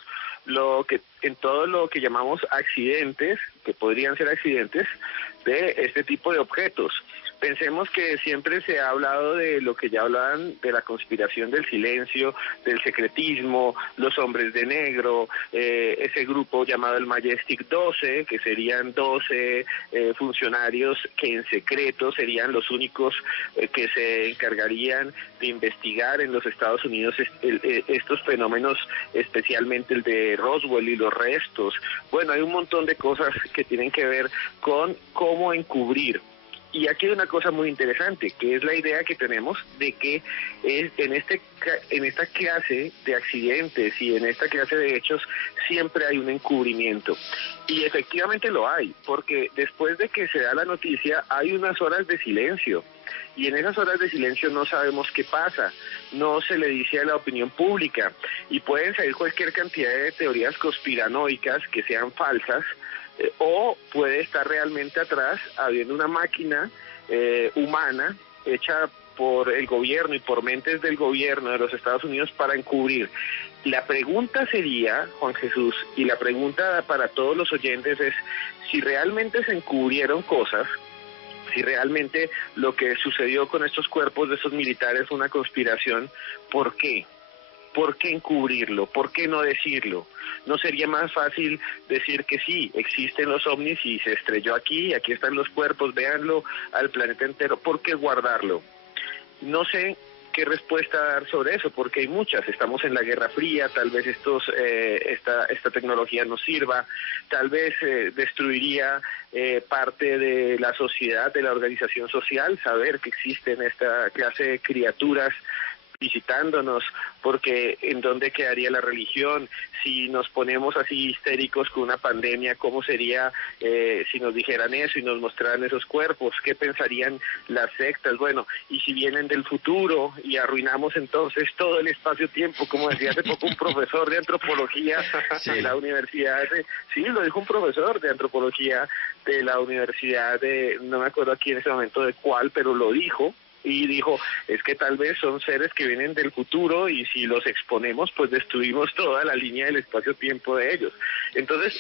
lo que llamamos accidentes, que podrían ser accidentes de este tipo de objetos. Pensemos que siempre se ha hablado de lo que ya hablaban de la conspiración del silencio, del secretismo, los hombres de negro, ese grupo llamado el Majestic 12, que serían 12 funcionarios que en secreto serían los únicos que se encargarían de investigar en los Estados Unidos estos fenómenos, especialmente el de Roswell y los restos. Bueno, hay un montón de cosas que tienen que ver con cómo encubrir. Y aquí hay una cosa muy interesante, que es la idea que tenemos de que en esta clase de accidentes y en esta clase de hechos siempre hay un encubrimiento. Y efectivamente lo hay, porque después de que se da la noticia hay unas horas de silencio. Y en esas horas de silencio no sabemos qué pasa, no se le dice a la opinión pública. Y pueden salir cualquier cantidad de teorías conspiranoicas que sean falsas, o puede estar realmente atrás habiendo una máquina humana hecha por el gobierno y por mentes del gobierno de los Estados Unidos para encubrir. La pregunta sería, Juan Jesús, y la pregunta para todos los oyentes es, si realmente se encubrieron cosas, si realmente lo que sucedió con estos cuerpos de esos militares fue una conspiración, ¿por qué? ¿Por qué encubrirlo? ¿Por qué no decirlo? ¿No sería más fácil decir que sí, existen los ovnis y se estrelló aquí, aquí están los cuerpos, véanlo al planeta entero? ¿Por qué guardarlo? No sé qué respuesta dar sobre eso, porque hay muchas. Estamos en la Guerra Fría, tal vez esta tecnología nos sirva, tal vez destruiría parte de la sociedad, de la organización social, saber que existen esta clase de criaturas visitándonos, porque ¿en dónde quedaría la religión? Si nos ponemos así histéricos con una pandemia, ¿cómo sería si nos dijeran eso y nos mostraran esos cuerpos? ¿Qué pensarían las sectas? Bueno, y si vienen del futuro y arruinamos entonces todo el espacio-tiempo, como decía hace poco un profesor de antropología de la universidad, sí, lo dijo un profesor de antropología de la universidad de, no me acuerdo aquí en ese momento de cuál, pero lo dijo, y dijo, es que tal vez son seres que vienen del futuro y si los exponemos, pues destruimos toda la línea del espacio-tiempo de ellos. Entonces,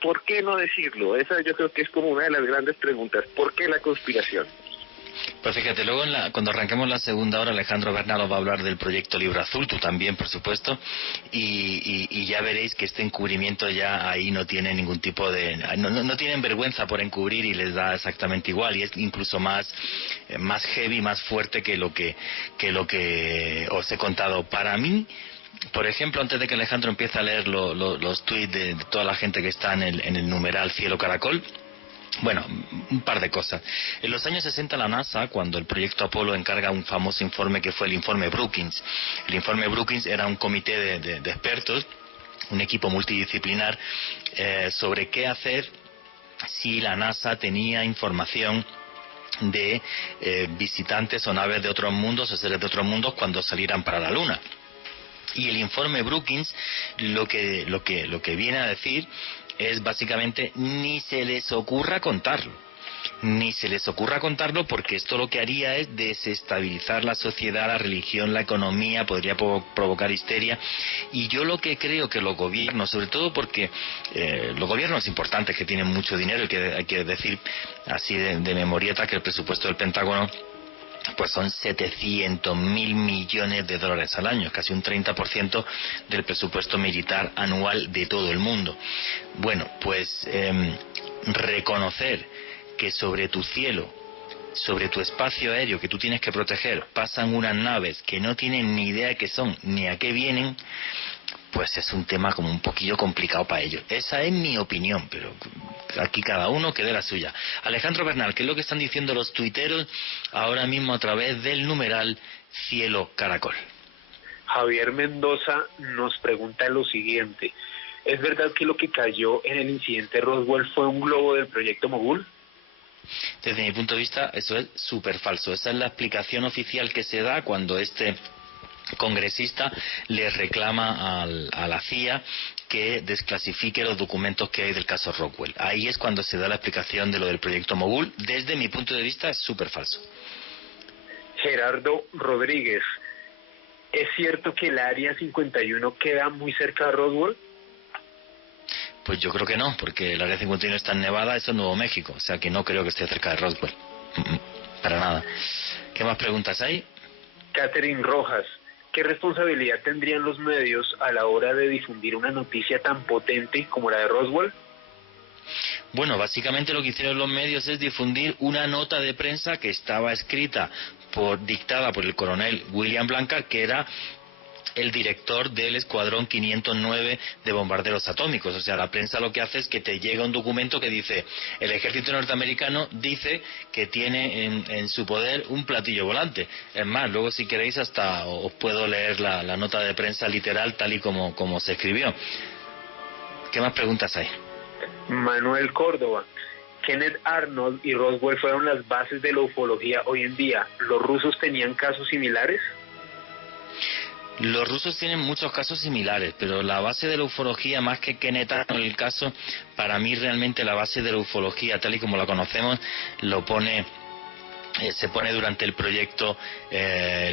¿por qué no decirlo? Esa yo creo que es como una de las grandes preguntas. ¿Por qué la conspiración? Pues fíjate, luego cuando arranquemos la segunda hora, Alejandro Bernal va a hablar del proyecto Libro Azul, tú también, por supuesto, y ya veréis que este encubrimiento ya ahí no tiene ningún tipo de... No tienen vergüenza por encubrir y les da exactamente igual, y es incluso más heavy, más fuerte que lo que os he contado. Para mí, por ejemplo, antes de que Alejandro empiece a leer los tuits de toda la gente que está en el numeral Cielo Caracol, bueno, un par de cosas. En los años 60 la NASA, cuando el proyecto Apolo encarga un famoso informe que fue el informe Brookings. El informe Brookings era un comité de expertos, un equipo multidisciplinar, sobre qué hacer si la NASA tenía información de visitantes o naves de otros mundos o seres de otros mundos cuando salieran para la Luna. Y el informe Brookings lo que viene a decir es básicamente ni se les ocurra contarlo. Ni se les ocurra contarlo porque esto lo que haría es desestabilizar la sociedad, la religión, la economía, podría provocar histeria. Y yo lo que creo que los gobiernos, sobre todo porque los gobiernos importantes que tienen mucho dinero, y que hay que decir así de memorieta que el presupuesto del Pentágono pues son 700.000 millones de dólares al año, casi un 30% del presupuesto militar anual de todo el mundo. Bueno, pues reconocer que sobre tu cielo, sobre tu espacio aéreo que tú tienes que proteger, pasan unas naves que no tienen ni idea de qué son ni a qué vienen, pues es un tema como un poquillo complicado para ellos. Esa es mi opinión, pero aquí cada uno que dé la suya. Alejandro Bernal, ¿qué es lo que están diciendo los tuiteros ahora mismo a través del numeral Cielo Caracol? Javier Mendoza nos pregunta lo siguiente: ¿es verdad que lo que cayó en el incidente Roswell fue un globo del proyecto Mogul? Desde mi punto de vista, eso es súper falso. Esa es la explicación oficial que se da cuando este congresista le reclama a la CIA que desclasifique los documentos que hay del caso Roswell. Ahí es cuando se da la explicación de lo del proyecto Mogul. Desde mi punto de vista es súper falso. Gerardo Rodríguez: ¿es cierto que el Área 51 queda muy cerca de Roswell? Pues yo creo que no, porque el Área 51 está en Nevada, eso es Nuevo México, o sea que no creo que esté cerca de Roswell. Para nada. ¿Qué más preguntas hay? Catherine Rojas: ¿qué responsabilidad tendrían los medios a la hora de difundir una noticia tan potente como la de Roswell? Bueno, básicamente lo que hicieron los medios es difundir una nota de prensa que estaba escrita dictada por el coronel William Blanca, que era el director del Escuadrón 509 de bombarderos atómicos. O sea, la prensa lo que hace es que te llega un documento que dice: el ejército norteamericano dice que tiene en su poder un platillo volante. Es más, luego si queréis hasta os puedo leer la nota de prensa literal tal y como se escribió. ¿Qué más preguntas hay? Manuel Córdoba: Kenneth Arnold y Roswell fueron las bases de la ufología hoy en día. ¿Los rusos tenían casos similares? Los rusos tienen muchos casos similares, pero la base de la ufología, más que Kenneth Arnold, el caso, para mí realmente la base de la ufología, tal y como la conocemos, se pone durante el proyecto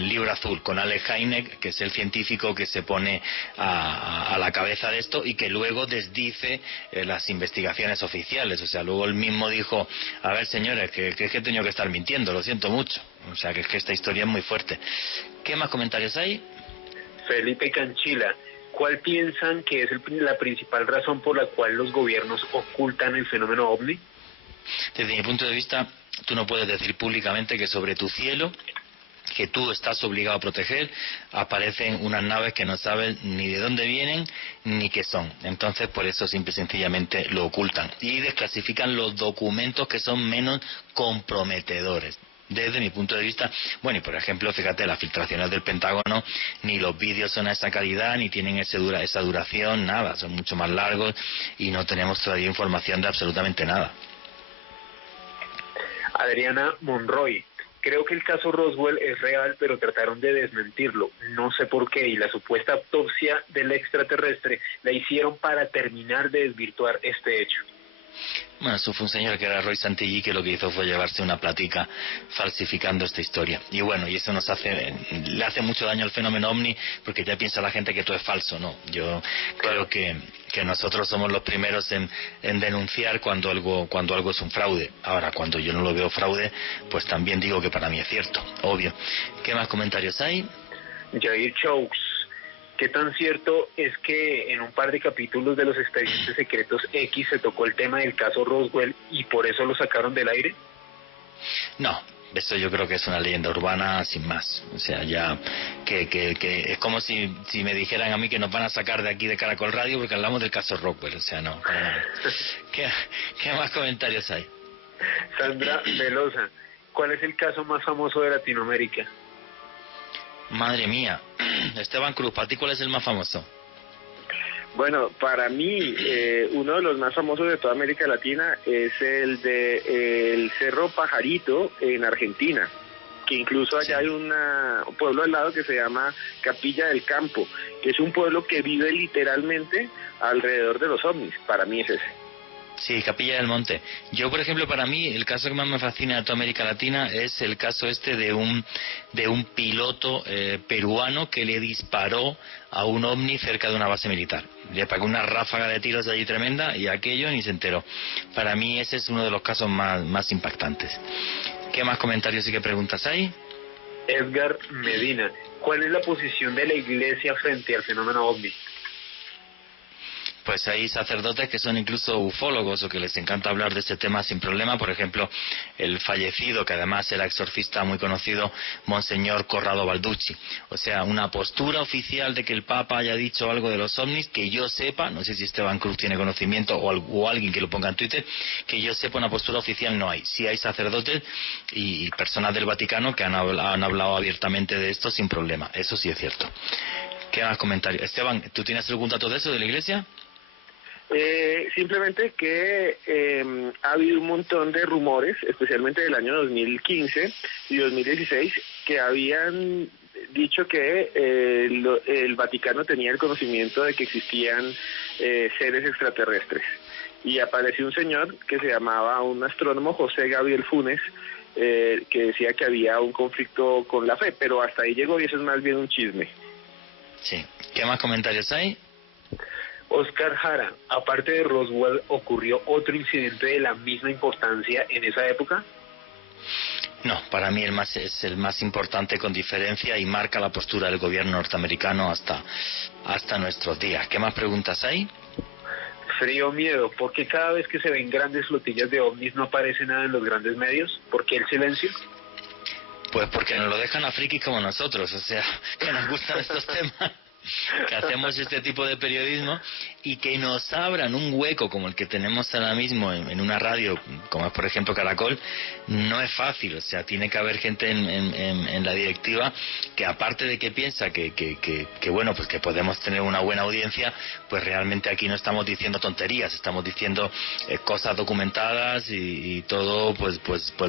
Libro Azul, con Alex Hynek, que es el científico que se pone a la cabeza de esto y que luego desdice las investigaciones oficiales. O sea, luego él mismo dijo: a ver, señores, que es que he tenido que estar mintiendo, lo siento mucho. O sea, que es que esta historia es muy fuerte. ¿Qué más comentarios hay? Felipe Canchila: ¿cuál piensan que es la principal razón por la cual los gobiernos ocultan el fenómeno OVNI? Desde mi punto de vista, tú no puedes decir públicamente que sobre tu cielo, que tú estás obligado a proteger, aparecen unas naves que no sabes ni de dónde vienen ni qué son. Entonces, por eso simple y sencillamente lo ocultan y desclasifican los documentos que son menos comprometedores. Desde mi punto de vista, bueno, y por ejemplo, fíjate, las filtraciones del Pentágono, ni los vídeos son a esa calidad, ni tienen esa duración, nada, son mucho más largos y no tenemos todavía información de absolutamente nada. Adriana Monroy: creo que el caso Roswell es real, pero trataron de desmentirlo. No sé por qué, y la supuesta autopsia del extraterrestre la hicieron para terminar de desvirtuar este hecho. Bueno, eso fue un señor que era Roy Santilli, que lo que hizo fue llevarse una platica falsificando esta historia. Y bueno, y eso le hace mucho daño al fenómeno OVNI, porque ya piensa la gente que todo es falso, ¿no? Yo creo que nosotros somos los primeros en denunciar cuando algo es un fraude. Ahora, cuando yo no lo veo fraude, pues también digo que para mí es cierto, obvio. ¿Qué más comentarios hay? Jair Chaux: ¿qué tan cierto es que en un par de capítulos de los Expedientes Secretos X se tocó el tema del caso Roswell y por eso lo sacaron del aire? No, eso yo creo que es una leyenda urbana sin más. O sea, ya que es como si me dijeran a mí que nos van a sacar de aquí de Caracol Radio porque hablamos del caso Roswell. O sea, no, para nada. ¿Qué más comentarios hay? Sandra Velosa: ¿cuál es el caso más famoso de Latinoamérica? Madre mía. Esteban Cruz, ¿para ti cuál es el más famoso? Bueno, para mí, uno de los más famosos de toda América Latina es el de el Cerro Pajarito en Argentina, que incluso allá hay un pueblo al lado que se llama Capilla del Campo, que es un pueblo que vive literalmente alrededor de los ovnis. Para mí es ese. Sí, Capilla del Monte. Yo, por ejemplo, para mí, el caso que más me fascina de toda América Latina es el caso de un piloto peruano que le disparó a un ovni cerca de una base militar. Le pegó una ráfaga de tiros de allí tremenda y aquello ni se enteró. Para mí ese es uno de los casos más impactantes. ¿Qué más comentarios y qué preguntas hay? Edgar Medina, ¿cuál es la posición de la Iglesia frente al fenómeno OVNI? Pues hay sacerdotes que son incluso ufólogos o que les encanta hablar de este tema sin problema. Por ejemplo, el fallecido, que además era exorcista muy conocido, Monseñor Corrado Balducci. O sea, una postura oficial de que el Papa haya dicho algo de los ovnis, que yo sepa, no sé si Esteban Cruz tiene conocimiento o alguien que lo ponga en Twitter, que yo sepa, una postura oficial no hay. Sí hay sacerdotes y personas del Vaticano que han hablado abiertamente de esto sin problema. Eso sí es cierto. ¿Qué más comentarios? Esteban, ¿tú tienes algún dato de eso de la Iglesia? Simplemente que ha habido un montón de rumores, especialmente del año 2015 y 2016, que habían dicho que el Vaticano tenía el conocimiento de que existían seres extraterrestres. Y apareció un señor que se llamaba, un astrónomo, José Gabriel Funes, que decía que había un conflicto con la fe, pero hasta ahí llegó y eso es más bien un chisme. Sí. ¿Qué más comentarios hay? Oscar Jara, aparte de Roswell, ¿ocurrió otro incidente de la misma importancia en esa época? No, para mí es el más importante con diferencia y marca la postura del gobierno norteamericano hasta nuestros días. ¿Qué más preguntas hay? Frío miedo, ¿por qué cada vez que se ven grandes flotillas de ovnis no aparece nada en los grandes medios? ¿Por qué el silencio? Pues porque nos lo dejan a frikis como nosotros, o sea, que nos gustan estos temas, que hacemos este tipo de periodismo y que nos abran un hueco como el que tenemos ahora mismo en una radio, como es por ejemplo Caracol, no es fácil. O sea, tiene que haber gente en la directiva que, aparte de que piensa que bueno, pues que podemos tener una buena audiencia, pues realmente aquí no estamos diciendo tonterías, estamos diciendo cosas documentadas y todo pues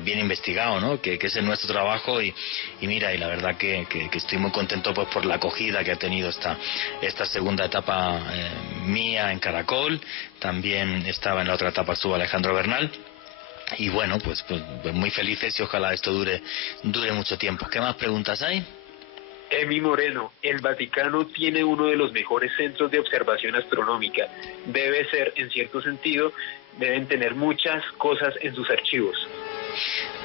bien investigado, ¿no? Que ese es nuestro trabajo y mira, y la verdad que estoy muy contento pues por la acogida que ha tenido esta segunda etapa mía en Caracol. También estaba en la otra etapa, estuvo Alejandro Bernal. Y bueno, pues muy felices y ojalá esto dure mucho tiempo. ¿Qué más preguntas hay? Emi Moreno, el Vaticano tiene uno de los mejores centros de observación astronómica. Debe ser, en cierto sentido, deben tener muchas cosas en sus archivos.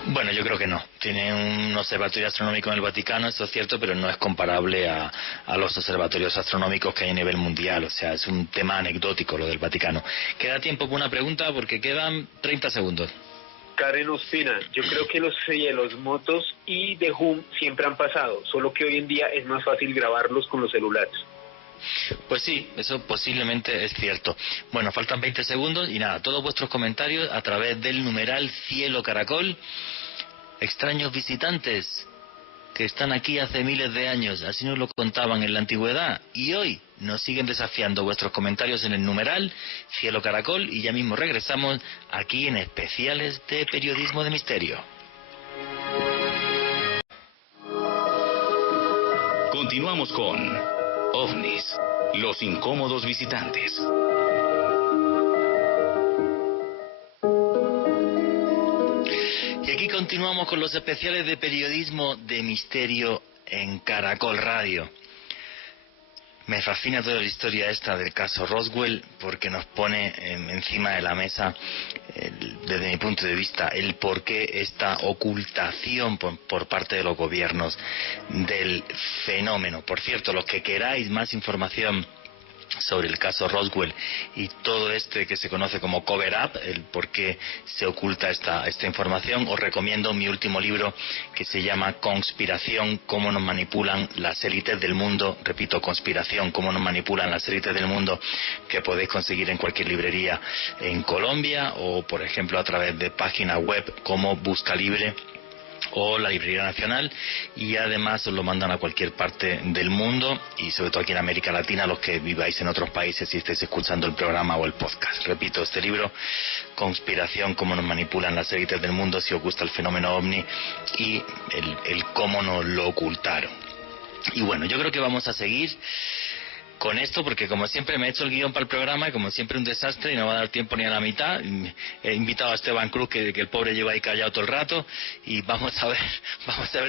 Bueno, yo creo que no. Tiene un observatorio astronómico en el Vaticano, eso es cierto, pero no es comparable a los observatorios astronómicos que hay a nivel mundial. O sea, es un tema anecdótico lo del Vaticano. Queda tiempo para una pregunta porque quedan 30 segundos. Karen Ospina, yo creo que los cielos, motos y The Hum siempre han pasado, solo que hoy en día es más fácil grabarlos con los celulares. Pues sí, eso posiblemente es cierto. Bueno, faltan 20 segundos y nada, todos vuestros comentarios a través del numeral Cielo Caracol. Extraños visitantes que están aquí hace miles de años, así nos lo contaban en la antigüedad, y hoy nos siguen desafiando. Vuestros comentarios en el numeral Cielo Caracol, y ya mismo regresamos aquí en Especiales de Periodismo de Misterio. Continuamos con OVNIs, los incómodos visitantes. Y aquí continuamos con los especiales de periodismo de misterio en Caracol Radio. Me fascina toda la historia esta del caso Roswell porque nos pone encima de la mesa, desde mi punto de vista, el por qué esta ocultación por parte de los gobiernos del fenómeno. Por cierto, los que queráis más información sobre el caso Roswell y todo que se conoce como cover up, el por qué se oculta esta información, os recomiendo mi último libro que se llama Conspiración, cómo nos manipulan las élites del mundo. Repito, Conspiración, cómo nos manipulan las élites del mundo, que podéis conseguir en cualquier librería en Colombia o por ejemplo a través de página web como Busca Libre o la Librería Nacional, y además os lo mandan a cualquier parte del mundo y sobre todo aquí en América Latina, los que viváis en otros países y estéis escuchando el programa o el podcast. Repito, este libro, Conspiración, cómo nos manipulan las élites del mundo, si os gusta el fenómeno OVNI y el cómo nos lo ocultaron. Y bueno, yo creo que vamos a seguir con esto porque como siempre me he hecho el guión para el programa y como siempre un desastre y no va a dar tiempo ni a la mitad. He invitado a Esteban Cruz, que el pobre lleva ahí callado todo el rato, y vamos a ver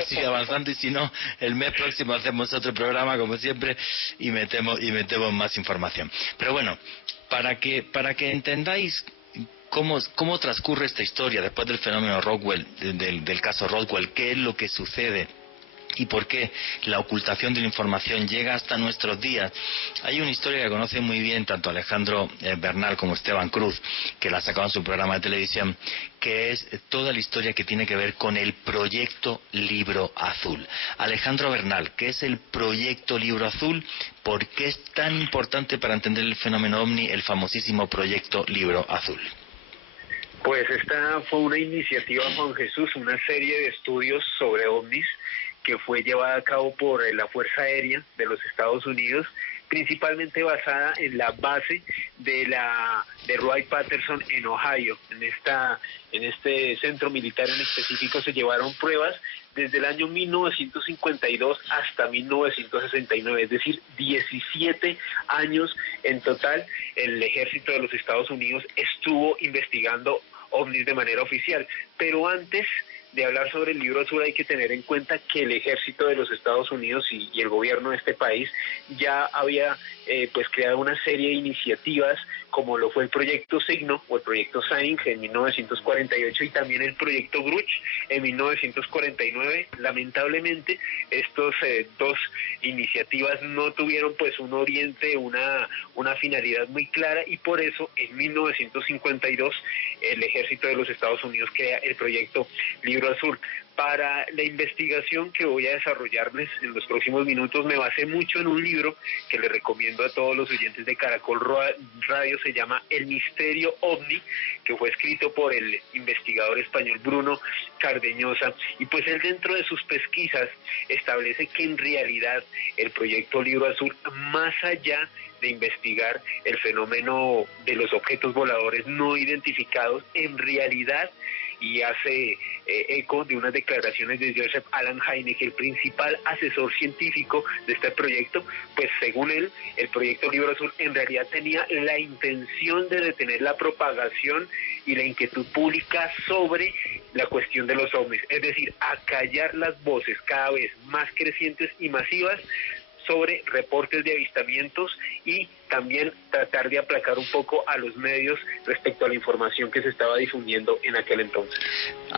si sigue avanzando, y si no, el mes próximo hacemos otro programa como siempre y metemos más información. Pero bueno, para que entendáis cómo transcurre esta historia después del fenómeno Roswell, del caso Roswell, qué es lo que sucede y por qué la ocultación de la información llega hasta nuestros días. Hay una historia que conocen muy bien tanto Alejandro Bernal como Esteban Cruz, que la ha sacado en su programa de televisión, que es toda la historia que tiene que ver con el proyecto Libro Azul. Alejandro Bernal, ¿qué es el proyecto Libro Azul? ¿Por qué es tan importante para entender el fenómeno OVNI el famosísimo proyecto Libro Azul? Pues esta fue una iniciativa, Juan Jesús, una serie de estudios sobre ovnis que fue llevada a cabo por la Fuerza Aérea de los Estados Unidos, principalmente basada en la base de Wright-Patterson en Ohio. En este centro militar en específico se llevaron pruebas desde el año 1952 hasta 1969, es decir, 17 años en total. El ejército de los Estados Unidos estuvo investigando ovnis de manera oficial, pero antes de hablar sobre el Libro Azul hay que tener en cuenta que el ejército de los Estados Unidos y el gobierno de este país ya había pues creado una serie de iniciativas, como lo fue el proyecto Signo o el proyecto SIGN en 1948 y también el proyecto Gruch en 1949. Lamentablemente estos dos iniciativas no tuvieron pues un oriente, una finalidad muy clara, y por eso en 1952 el ejército de los Estados Unidos crea el proyecto Libro Azul. Para la investigación que voy a desarrollarles en los próximos minutos me basé mucho en un libro que le recomiendo a todos los oyentes de Caracol Radio, se llama El Misterio OVNI, que fue escrito por el investigador español Bruno Cardeñosa, y pues él dentro de sus pesquisas establece que en realidad el proyecto Libro Azul, más allá de investigar el fenómeno de los objetos voladores no identificados, en realidad, y hace eco de unas declaraciones de Joseph Allen Hynek, el principal asesor científico de este proyecto, pues según él, el proyecto Libro Azul en realidad tenía la intención de detener la propagación y la inquietud pública sobre la cuestión de los ovnis, es decir, acallar las voces cada vez más crecientes y masivas sobre reportes de avistamientos, y también tratar de aplacar un poco a los medios respecto a la información que se estaba difundiendo en aquel entonces.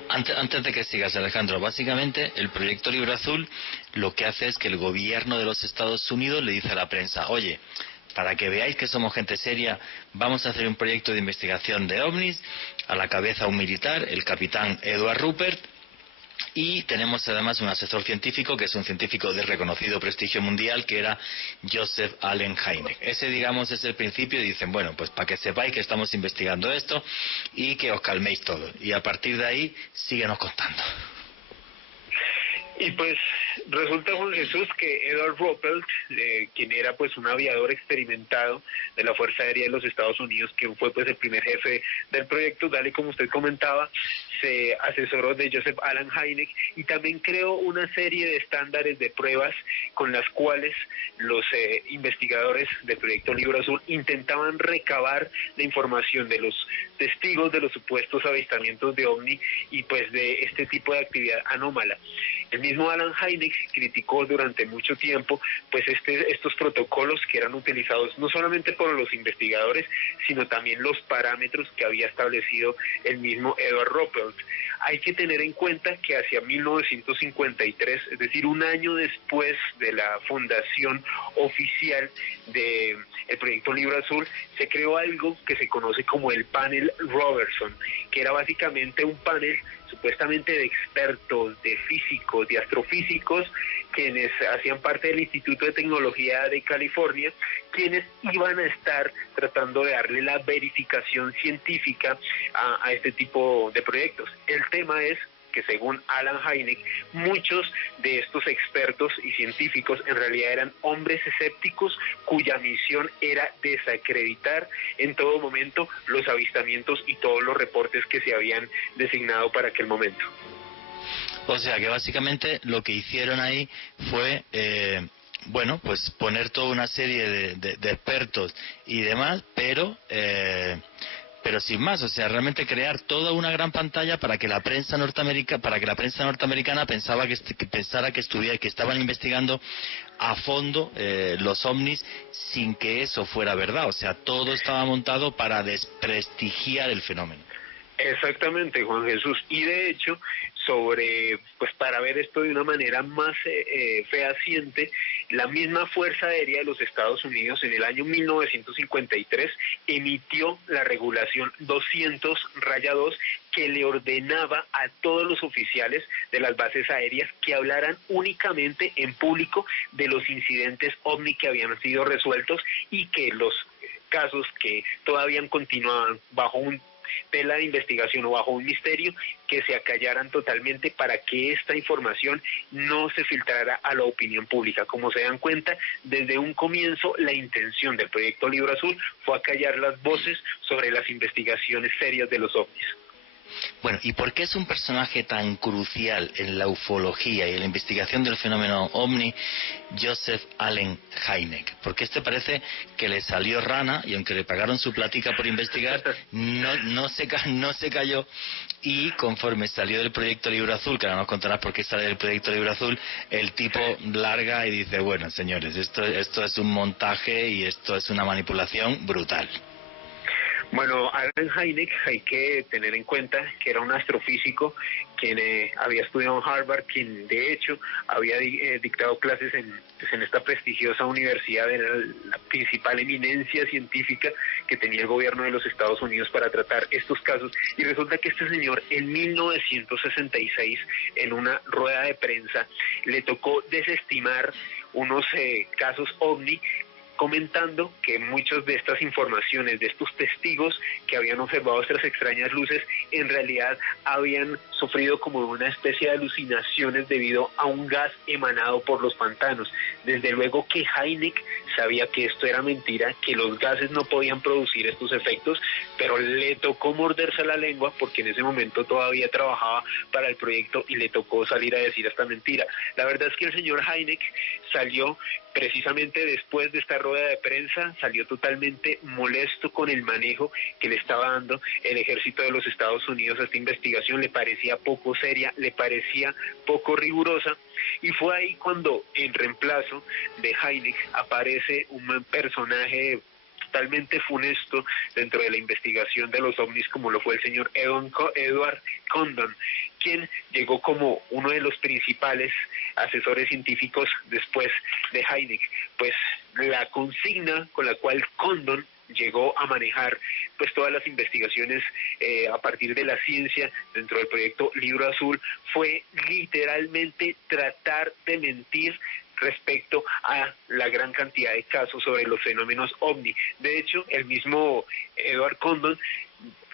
Antes de que sigas, Alejandro, básicamente el proyecto Libro Azul lo que hace es que el gobierno de los Estados Unidos le dice a la prensa: oye, para que veáis que somos gente seria, vamos a hacer un proyecto de investigación de ovnis, a la cabeza un militar, el capitán Edward Rupert, y tenemos además un asesor científico, que es un científico de reconocido prestigio mundial, que era Joseph Allen Hynek. Ese, digamos, es el principio, y dicen, bueno, pues para que sepáis que estamos investigando esto y que os calméis todos. Y a partir de ahí, síguenos contando. Y pues resulta, Juan Jesús, que Edward Ruppelt, quien era pues un aviador experimentado de la Fuerza Aérea de los Estados Unidos, quien fue pues el primer jefe del proyecto, tal y como usted comentaba, se asesoró de Joseph Allen Hynek y también creó una serie de estándares de pruebas con las cuales los investigadores del proyecto Libro Azul intentaban recabar la información de los testigos de los supuestos avistamientos de OVNI y pues de este tipo de actividad anómala. El mismo Allen Hynek criticó durante mucho tiempo pues estos protocolos que eran utilizados no solamente por los investigadores, sino también los parámetros que había establecido el mismo Edward Ruppelt. Hay que tener en cuenta que hacia 1953, es decir, un año después de la fundación oficial del proyecto Libro Azul, se creó algo que se conoce como el Panel Robertson, que era básicamente un panel supuestamente de expertos, de físicos, de astrofísicos, quienes hacían parte del Instituto de Tecnología de California, quienes iban a estar tratando de darle la verificación científica a este tipo de proyectos. El tema es que según Allen Hynek, muchos de estos expertos y científicos en realidad eran hombres escépticos cuya misión era desacreditar en todo momento los avistamientos y todos los reportes que se habían designado para aquel momento. O sea que básicamente lo que hicieron ahí fue bueno, pues poner toda una serie de expertos y demás, pero sin más, o sea, realmente crear toda una gran pantalla para que la prensa norteamericana pensara que estaban investigando a fondo los ovnis, sin que eso fuera verdad. O sea, todo estaba montado para desprestigiar el fenómeno. Exactamente, Juan Jesús. Y de hecho, pues para ver esto de una manera más fehaciente, la misma Fuerza Aérea de los Estados Unidos en el año 1953 emitió la regulación 200-2 que le ordenaba a todos los oficiales de las bases aéreas que hablaran únicamente en público de los incidentes OVNI que habían sido resueltos y que los casos que todavía continuaban bajo un tela de investigación o bajo un misterio, que se acallaran totalmente para que esta información no se filtrara a la opinión pública. Como se dan cuenta, desde un comienzo la intención del proyecto Libro Azul fue acallar las voces sobre las investigaciones serias de los ovnis. Bueno, ¿y por qué es un personaje tan crucial en la ufología y en la investigación del fenómeno OVNI Joseph Allen Hynek? Porque parece que le salió rana y aunque le pagaron su platica por investigar, no se cayó, y conforme salió del proyecto Libro Azul, que ahora nos contarás por qué sale del proyecto Libro Azul, el tipo larga y dice, bueno, señores, esto es un montaje y esto es una manipulación brutal. Bueno, Allen Hynek, hay que tener en cuenta que era un astrofísico quien había estudiado en Harvard, quien de hecho había dictado clases en esta prestigiosa universidad, de la principal eminencia científica que tenía el gobierno de los Estados Unidos para tratar estos casos. Y resulta que este señor en 1966, en una rueda de prensa, le tocó desestimar unos casos OVNI, comentando que muchas de estas informaciones, de estos testigos que habían observado estas extrañas luces, en realidad habían sufrido como una especie de alucinaciones debido a un gas emanado por los pantanos. Desde luego que Hynek sabía que esto era mentira, que los gases no podían producir estos efectos, pero le tocó morderse la lengua porque en ese momento todavía trabajaba para el proyecto y le tocó salir a decir esta mentira. La verdad es que el señor Hynek salió precisamente después de esta rueda de prensa, salió totalmente molesto con el manejo que le estaba dando el ejército de los Estados Unidos a esta investigación. Le parecía poco seria, le parecía poco rigurosa, y fue ahí cuando en reemplazo de Hynek aparece un personaje totalmente funesto dentro de la investigación de los ovnis, como lo fue el señor Edward Condon, quien llegó como uno de los principales asesores científicos después de Hynek. Pues la consigna con la cual Condon llegó a manejar pues todas las investigaciones a partir de la ciencia dentro del proyecto Libro Azul fue literalmente tratar de mentir respecto a la gran cantidad de casos sobre los fenómenos OVNI. De hecho, el mismo Edward Condon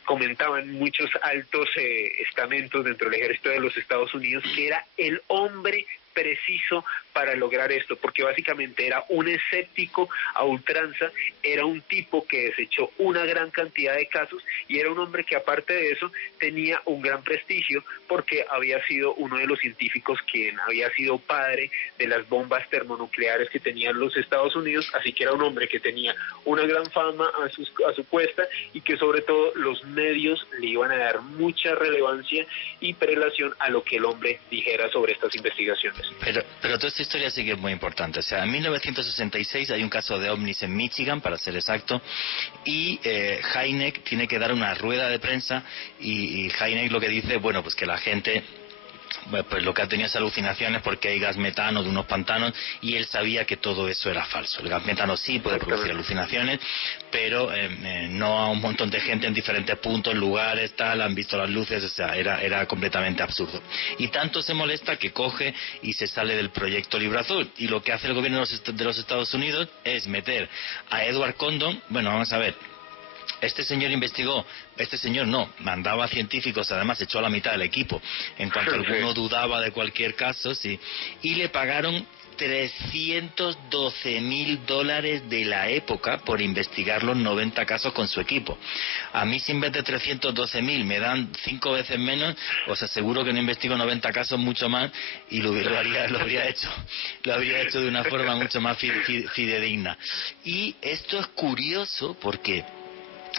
comentaba en muchos altos estamentos dentro del ejército de los Estados Unidos que era el hombre preciso para lograr esto, porque básicamente era un escéptico a ultranza, era un tipo que desechó una gran cantidad de casos y era un hombre que aparte de eso tenía un gran prestigio porque había sido uno de los científicos quien había sido padre de las bombas termonucleares que tenían los Estados Unidos, así que era un hombre que tenía una gran fama a su cuesta y que sobre todo los medios le iban a dar mucha relevancia y prelación a lo que el hombre dijera sobre estas investigaciones. Pero toda esta historia sí que es muy importante. O sea, en 1966 hay un caso de ovnis en Michigan, para ser exacto, y Hynek tiene que dar una rueda de prensa y Hynek lo que dice, bueno, pues que la gente pues lo que ha tenido es alucinaciones porque hay gas metano de unos pantanos y él sabía que todo eso era falso. El gas metano sí puede producir alucinaciones, pero no a un montón de gente en diferentes puntos, lugares, tal, han visto las luces, o sea, era completamente absurdo. Y tanto se molesta que coge y se sale del proyecto Libro Azul. Y lo que hace el gobierno de los Estados Unidos es meter a Edward Condon, bueno, vamos a ver, este señor investigó, mandaba científicos, además echó a la mitad del equipo, en cuanto alguno dudaba de cualquier caso, sí, y le pagaron $312,000 de la época por investigar los 90 casos con su equipo. A mí si en vez de 312,000 me dan 5 veces menos, os aseguro que no investigo 90 casos mucho más y lo habría hecho de una forma mucho más fidedigna. Y esto es curioso porque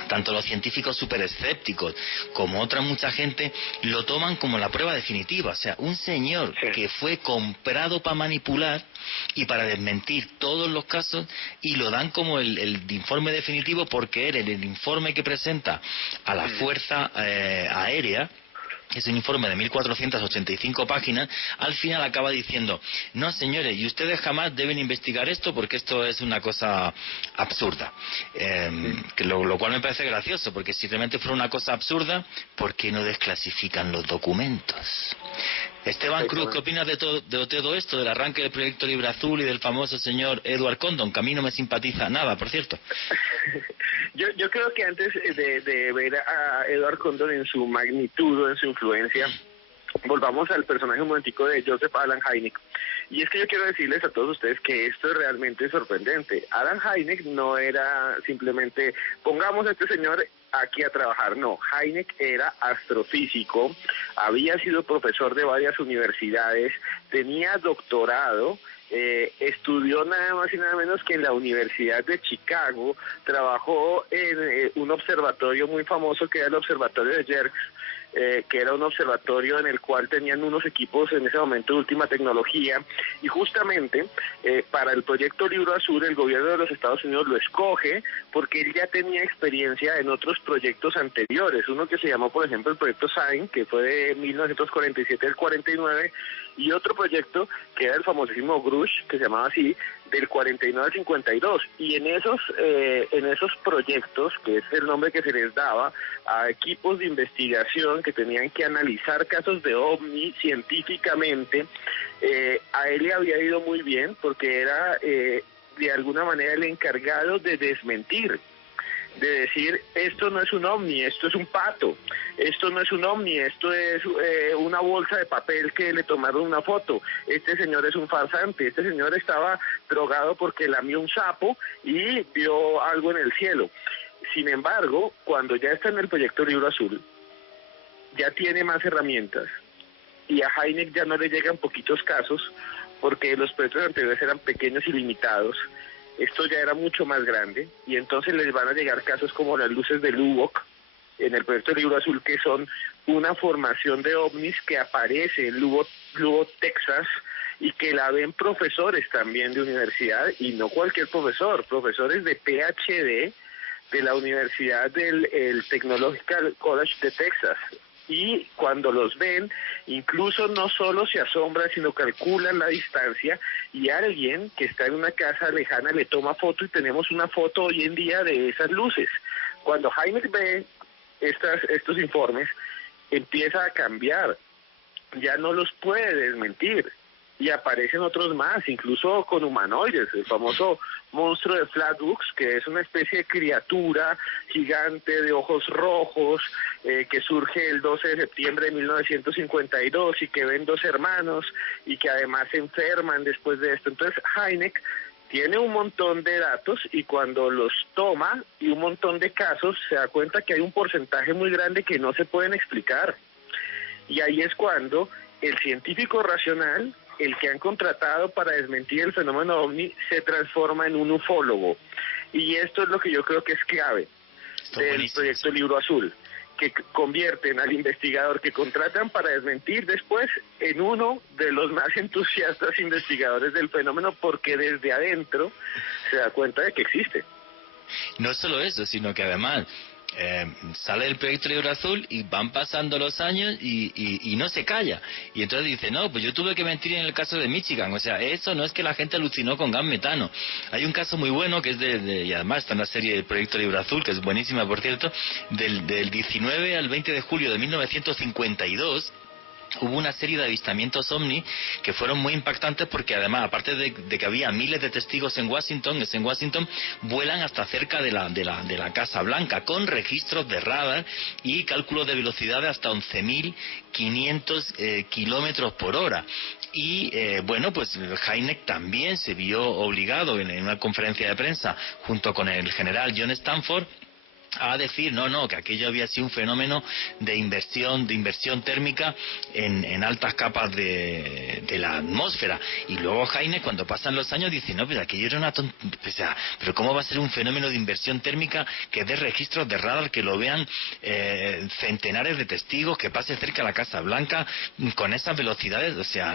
tanto los científicos súper escépticos como mucha gente lo toman como la prueba definitiva. O sea, un señor que fue comprado para manipular y para desmentir todos los casos y lo dan como el informe definitivo porque era el informe que presenta a la Fuerza Aérea es un informe de 1485 páginas, al final acaba diciendo, no señores, y ustedes jamás deben investigar esto porque esto es una cosa absurda. Lo cual me parece gracioso, porque si realmente fuera una cosa absurda, ¿por qué no desclasifican los documentos? Esteban Cruz, ¿qué opinas de todo esto, del arranque del proyecto Libro Azul y del famoso señor Edward Condon, que a mí no me simpatiza nada, por cierto? Yo creo que antes de ver a Edward Condon en su magnitud o en su influencia, volvamos al personaje un momentico de Joseph Allen Hynek. Y es que yo quiero decirles a todos ustedes que esto es realmente sorprendente. Allen Hynek no era simplemente, pongamos a este señor aquí a trabajar. No, Hynek era astrofísico, había sido profesor de varias universidades, tenía doctorado, estudió nada más y nada menos que en la Universidad de Chicago, trabajó en un observatorio muy famoso que era el Observatorio de Yerkes, que era un observatorio en el cual tenían unos equipos en ese momento de última tecnología, y justamente para el proyecto Libro Azul el gobierno de los Estados Unidos lo escoge porque él ya tenía experiencia en otros proyectos anteriores, uno que se llamó por ejemplo el proyecto SIGN, que fue de 1947 al 49, y otro proyecto que era el famosísimo GRUSH, que se llamaba así, del 49 al 52, y en esos proyectos, que es el nombre que se les daba a equipos de investigación que tenían que analizar casos de OVNI científicamente, a él le había ido muy bien porque era de alguna manera el encargado de desmentir, de decir, esto no es un ovni, esto es un pato, esto no es un ovni, esto es una bolsa de papel que le tomaron una foto, este señor es un farsante, este señor estaba drogado porque lamió un sapo y vio algo en el cielo. Sin embargo, cuando ya está en el proyecto Libro Azul, ya tiene más herramientas, y a Hynek ya no le llegan poquitos casos, porque los proyectos anteriores eran pequeños y limitados. Esto ya era mucho más grande, y entonces les van a llegar casos como las luces de Lubbock, en el proyecto Libro Azul, que son una formación de ovnis que aparece en Lubbock, Texas, y que la ven profesores también de universidad, y no cualquier profesor, profesores de PhD de la Universidad del Technological College de Texas. Y cuando los ven, incluso no solo se asombran, sino calculan la distancia, y alguien que está en una casa lejana le toma foto, y tenemos una foto hoy en día de esas luces. Cuando Hynek ve estos informes, empieza a cambiar, ya no los puede desmentir, y aparecen otros más, incluso con humanoides, el famoso monstruo de Flatwoods, que es una especie de criatura gigante de ojos rojos, que surge el 12 de septiembre de 1952 y que ven dos hermanos y que además se enferman después de esto. Entonces Hynek tiene un montón de datos, y cuando los toma y un montón de casos, se da cuenta que hay un porcentaje muy grande que no se pueden explicar. Y ahí es cuando el científico racional, el que han contratado para desmentir el fenómeno OVNI, se transforma en un ufólogo. Y esto es lo que yo creo que es clave del proyecto Libro Azul, que convierten al investigador que contratan para desmentir después en uno de los más entusiastas investigadores del fenómeno, porque desde adentro se da cuenta de que existe. No solo eso, sino que además sale el proyecto Libro Azul y van pasando los años y no se calla. Y entonces dice, no, pues yo tuve que mentir en el caso de Michigan. O sea, eso no es que la gente alucinó con gas metano. Hay un caso muy bueno que es y además está en la serie del proyecto Libro Azul, que es buenísima, por cierto, del 19 al 20 de julio de 1952. Hubo una serie de avistamientos ovni que fueron muy impactantes, porque además, aparte de que había miles de testigos en Washington, vuelan hasta cerca de la Casa Blanca, con registros de radar y cálculos de velocidad de hasta 11.500 kilómetros por hora. Y bueno, pues Hynek también se vio obligado en una conferencia de prensa junto con el general John Stanford a decir que aquello había sido un fenómeno de inversión térmica en altas capas de la atmósfera. Y luego Hynek, cuando pasan los años, dice, no, pero aquello era pero ¿cómo va a ser un fenómeno de inversión térmica que dé registros de radar, que lo vean centenares de testigos, que pase cerca de la Casa Blanca con esas velocidades? O sea,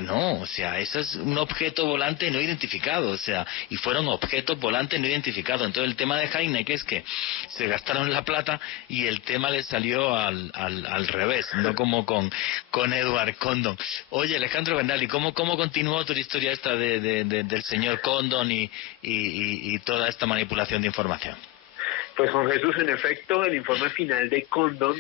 eso es un objeto volante no identificado, y fueron objetos volantes no identificados. Entonces el tema de Hynek es que se gastaron la plata y el tema le salió al revés, no como con Edward Condon. Oye, Alejandro Bernal, ¿y cómo continuó tu historia esta del señor Condon y toda esta manipulación de información? Pues Juan Jesús, en efecto, el informe final de Condon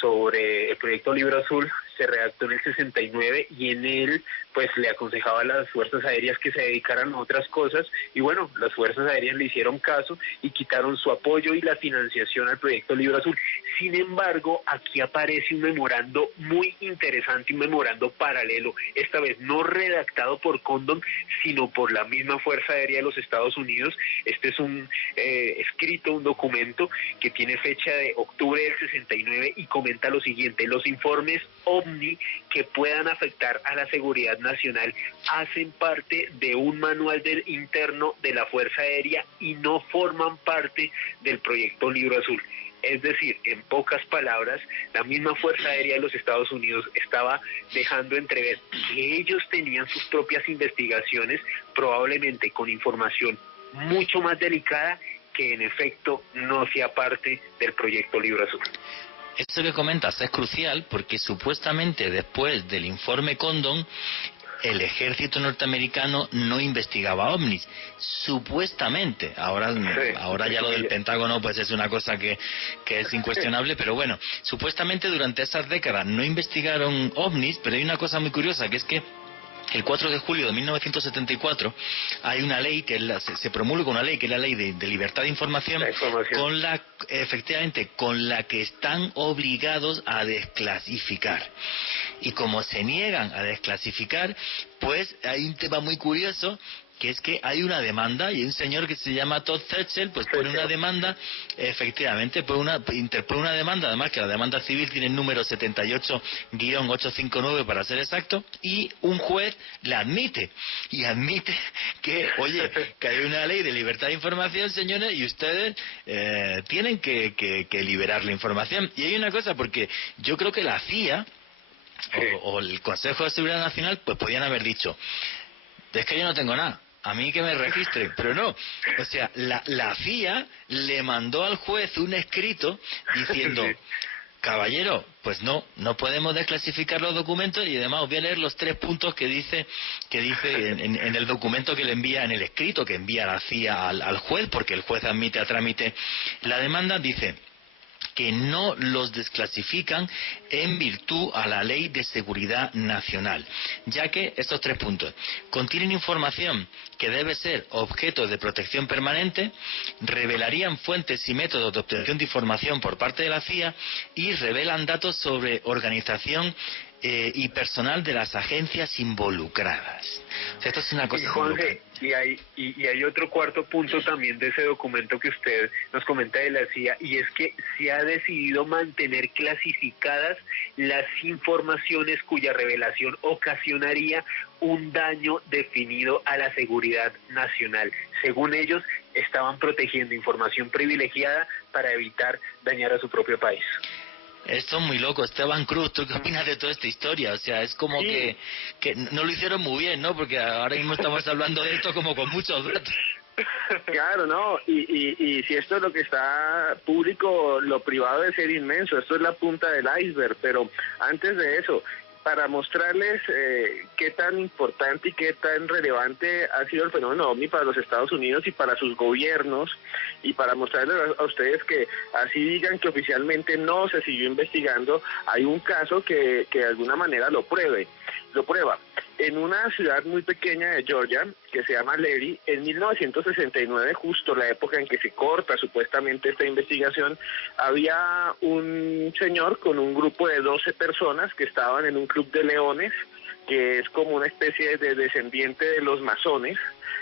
sobre el proyecto Libro Azul se redactó en el 69 y en él pues le aconsejaba a las fuerzas aéreas que se dedicaran a otras cosas y bueno, las fuerzas aéreas le hicieron caso y quitaron su apoyo y la financiación al proyecto Libro Azul. Sin embargo, aquí aparece un memorando muy interesante, un memorando paralelo, esta vez no redactado por Condon, sino por la misma Fuerza Aérea de los Estados Unidos. Este es un escrito, un documento que tiene fecha de octubre del 69 y comenta lo siguiente: los informes OVNI que puedan afectar a la seguridad nacional hacen parte de un manual interno de la Fuerza Aérea y no forman parte del proyecto Libro Azul. Es decir, en pocas palabras, la misma Fuerza Aérea de los Estados Unidos estaba dejando entrever que ellos tenían sus propias investigaciones, probablemente con información mucho más delicada que en efecto no hacía parte del proyecto Libro Azul. Esto que comentas es crucial porque supuestamente después del informe Condon el ejército norteamericano no investigaba ovnis, supuestamente. Ahora ya lo del Pentágono pues es una cosa que es incuestionable, pero bueno, supuestamente durante esas décadas no investigaron ovnis, pero hay una cosa muy curiosa, que es que el 4 de julio de 1974 hay una ley se promulga una ley que es la ley de libertad de información, con la que están obligados a desclasificar. Y como se niegan a desclasificar, pues hay un tema muy curioso, que es que hay una demanda y un señor que se llama Todd Zetchell pues pone una demanda, efectivamente interpone una demanda, además que la demanda civil tiene el número 78-859 para ser exacto, y un juez la admite que, oye, que hay una ley de libertad de información, señores, y ustedes tienen que liberar la información. Y hay una cosa, porque yo creo que la CIA o el Consejo de Seguridad Nacional pues podían haber dicho: es que yo no tengo nada, a mí que me registren, pero no. O sea, la CIA le mandó al juez un escrito diciendo: caballero, pues no podemos desclasificar los documentos, y además os voy a leer los 3 puntos que dice en el documento que le envía, en el escrito que envía la CIA al juez, porque el juez admite a trámite la demanda. Dice que no los desclasifican en virtud a la Ley de Seguridad Nacional, ya que estos 3 puntos contienen información que debe ser objeto de protección permanente, revelarían fuentes y métodos de obtención de información por parte de la CIA y revelan datos sobre organización y personal de las agencias involucradas. O sea, esto es una cosa... Y Juanje, y hay otro cuarto punto también de ese documento que usted nos comenta de la CIA, y es que se ha decidido mantener clasificadas las informaciones cuya revelación ocasionaría un daño definido a la seguridad nacional. Según ellos, estaban protegiendo información privilegiada para evitar dañar a su propio país. Esto es muy loco. Esteban Cruz, ¿tú qué opinas de toda esta historia? O sea, es como que no lo hicieron muy bien, ¿no? Porque ahora mismo estamos hablando de esto como con muchos datos. Claro, no, y si esto es lo que está público, lo privado debe ser inmenso. Esto es la punta del iceberg, pero antes de eso, para mostrarles qué tan importante y qué tan relevante ha sido el fenómeno OVNI para los Estados Unidos y para sus gobiernos, y para mostrarles a ustedes que así digan que oficialmente no se siguió investigando, hay un caso que de alguna manera lo prueba. En una ciudad muy pequeña de Georgia, que se llama Leary, en 1969, justo la época en que se corta supuestamente esta investigación, había un señor con un grupo de 12 personas que estaban en un club de leones, que es como una especie de descendiente de los masones,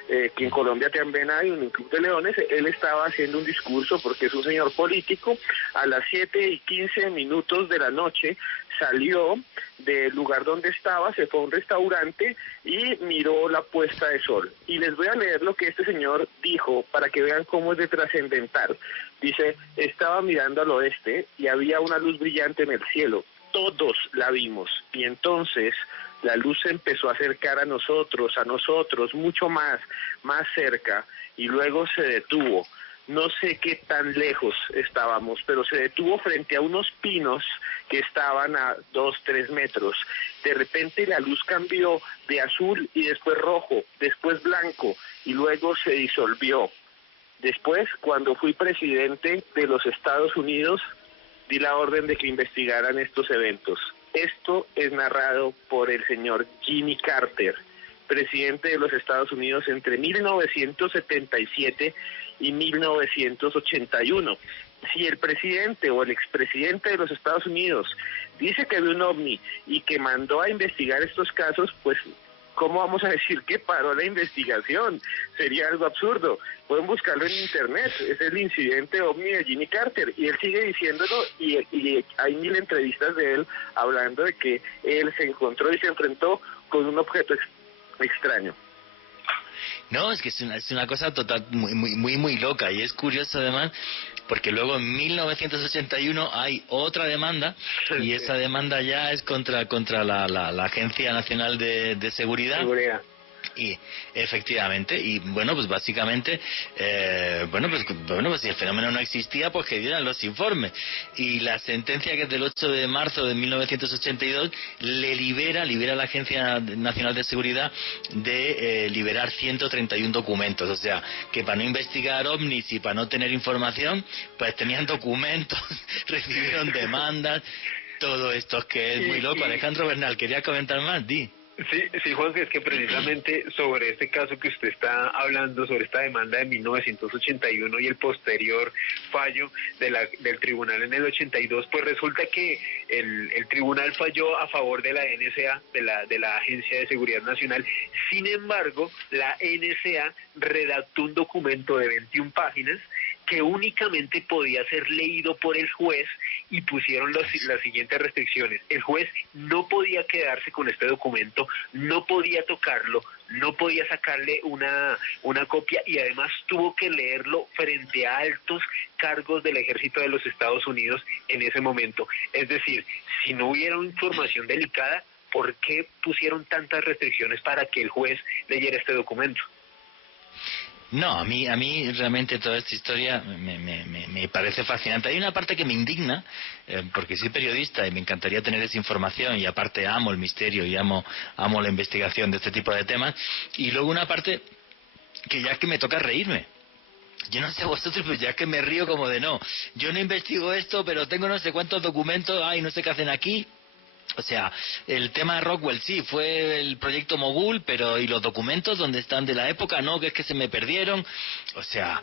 que en Colombia también hay un club de leones. Él estaba haciendo un discurso porque es un señor político. A las 7:15 de la noche salió del lugar donde estaba, se fue a un restaurante y miró la puesta de sol. Y les voy a leer lo que este señor dijo para que vean cómo es de trascendental. Dice: estaba mirando al oeste y había una luz brillante en el cielo. Todos la vimos, y entonces la luz se empezó a acercar a nosotros, mucho más cerca, y luego se detuvo. no sé qué tan lejos estábamos, pero se detuvo frente a unos pinos que estaban a 2-3 metros. De repente la luz cambió de azul y después rojo, después blanco y luego se disolvió. Después, cuando fui presidente de los Estados Unidos, di la orden de que investigaran estos eventos. Esto es narrado por el señor Jimmy Carter, presidente de los Estados Unidos entre 1977 y 1981. Si el presidente o el expresidente de los Estados Unidos dice que vio un ovni y que mandó a investigar estos casos, pues ¿cómo vamos a decir que paró la investigación? Sería algo absurdo. Pueden buscarlo en internet, es el incidente ovni de Jimmy Carter, y él sigue diciéndolo, y hay 1000 entrevistas de él hablando de que él se encontró y se enfrentó con un objeto extraño. No, es que es una cosa total muy loca, y es curioso además porque luego en 1981 hay otra demanda, y esa demanda ya es contra la Agencia Nacional de Seguridad. Y efectivamente, y bueno, pues básicamente, pues si el fenómeno no existía, pues que dieran los informes. Y la sentencia, que es del 8 de marzo de 1982, libera a la Agencia Nacional de Seguridad de liberar 131 documentos. O sea, que para no investigar ovnis y para no tener información, pues tenían documentos, recibieron demandas, todo esto, que es muy loco. Alejandro Bernal, ¿quería comentar más? Sí, Juan, es que precisamente sobre este caso que usted está hablando, sobre esta demanda de 1981 y el posterior fallo del tribunal en el 82, pues resulta que el tribunal falló a favor de la NSA, de la Agencia de Seguridad Nacional. Sin embargo, la NSA redactó un documento de 21 páginas que únicamente podía ser leído por el juez, y pusieron las siguientes restricciones. El juez no podía quedarse con este documento, no podía tocarlo, no podía sacarle una copia, y además tuvo que leerlo frente a altos cargos del ejército de los Estados Unidos en ese momento. Es decir, si no hubiera información delicada, ¿por qué pusieron tantas restricciones para que el juez leyera este documento? No, a mí realmente toda esta historia me parece fascinante. Hay una parte que me indigna, porque soy periodista y me encantaría tener esa información, y aparte amo el misterio y amo la investigación de este tipo de temas. Y luego una parte que ya es que me toca reírme. Yo no sé vosotros, pues ya es que me río como de no. Yo no investigo esto, pero tengo no sé cuántos documentos, no sé qué hacen aquí. O sea, el tema de Roswell sí, fue el proyecto Mogul, pero ¿y los documentos dónde están de la época? No, que es que se me perdieron. O sea,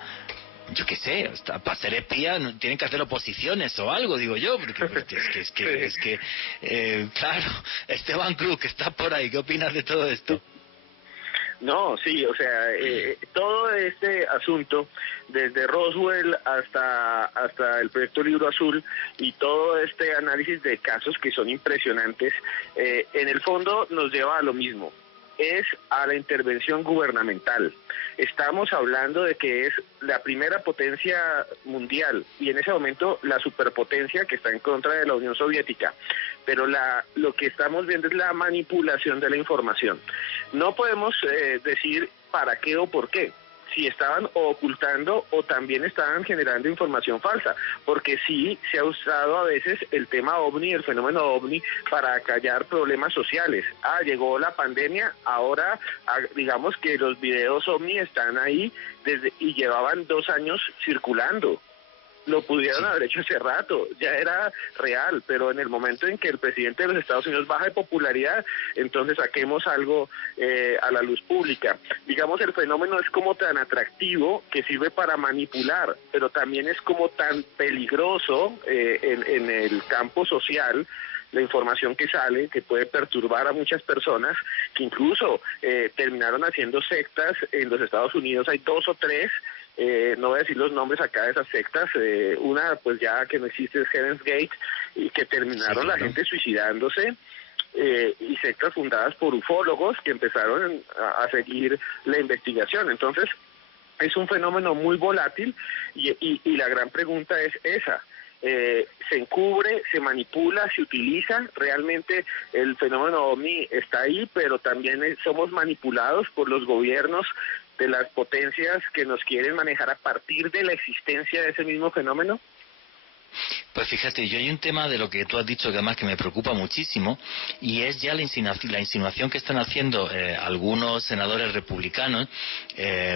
yo qué sé, para ser espía tienen que hacer oposiciones o algo, digo yo, porque es que claro, Esteban Cruz, que está por ahí, ¿qué opinas de todo esto? No, sí, o sea, todo este asunto, desde Roswell hasta el proyecto Libro Azul, y todo este análisis de casos que son impresionantes, en el fondo nos lleva a lo mismo, es a la intervención gubernamental. Estamos hablando de que es la primera potencia mundial, y en ese momento la superpotencia que está en contra de la Unión Soviética, pero lo que estamos viendo es la manipulación de la información. No podemos decir para qué o por qué, si estaban ocultando o también estaban generando información falsa, porque sí se ha usado a veces el tema OVNI, el fenómeno OVNI, para acallar problemas sociales. Llegó la pandemia, ahora digamos que los videos OVNI están ahí y llevaban 2 años circulando. Lo pudieron haber hecho hace rato, ya era real, pero en el momento en que el presidente de los Estados Unidos baja de popularidad, entonces saquemos algo a la luz pública. Digamos, el fenómeno es como tan atractivo que sirve para manipular, pero también es como tan peligroso en el campo social, la información que sale, que puede perturbar a muchas personas, que incluso terminaron haciendo sectas en los Estados Unidos. Hay 2 o 3, no voy a decir los nombres acá de esas sectas, una pues ya que no existe es Heaven's Gate, y que terminaron la gente suicidándose, y sectas fundadas por ufólogos que empezaron a seguir la investigación. Entonces es un fenómeno muy volátil, y la gran pregunta es esa. Se encubre, se manipula, se utiliza. Realmente el fenómeno OVNI está ahí, pero también somos manipulados por los gobiernos de las potencias que nos quieren manejar a partir de la existencia de ese mismo fenómeno? Pues fíjate, yo hay un tema de lo que tú has dicho que además que me preocupa muchísimo, y es ya la insinuación que están haciendo algunos senadores republicanos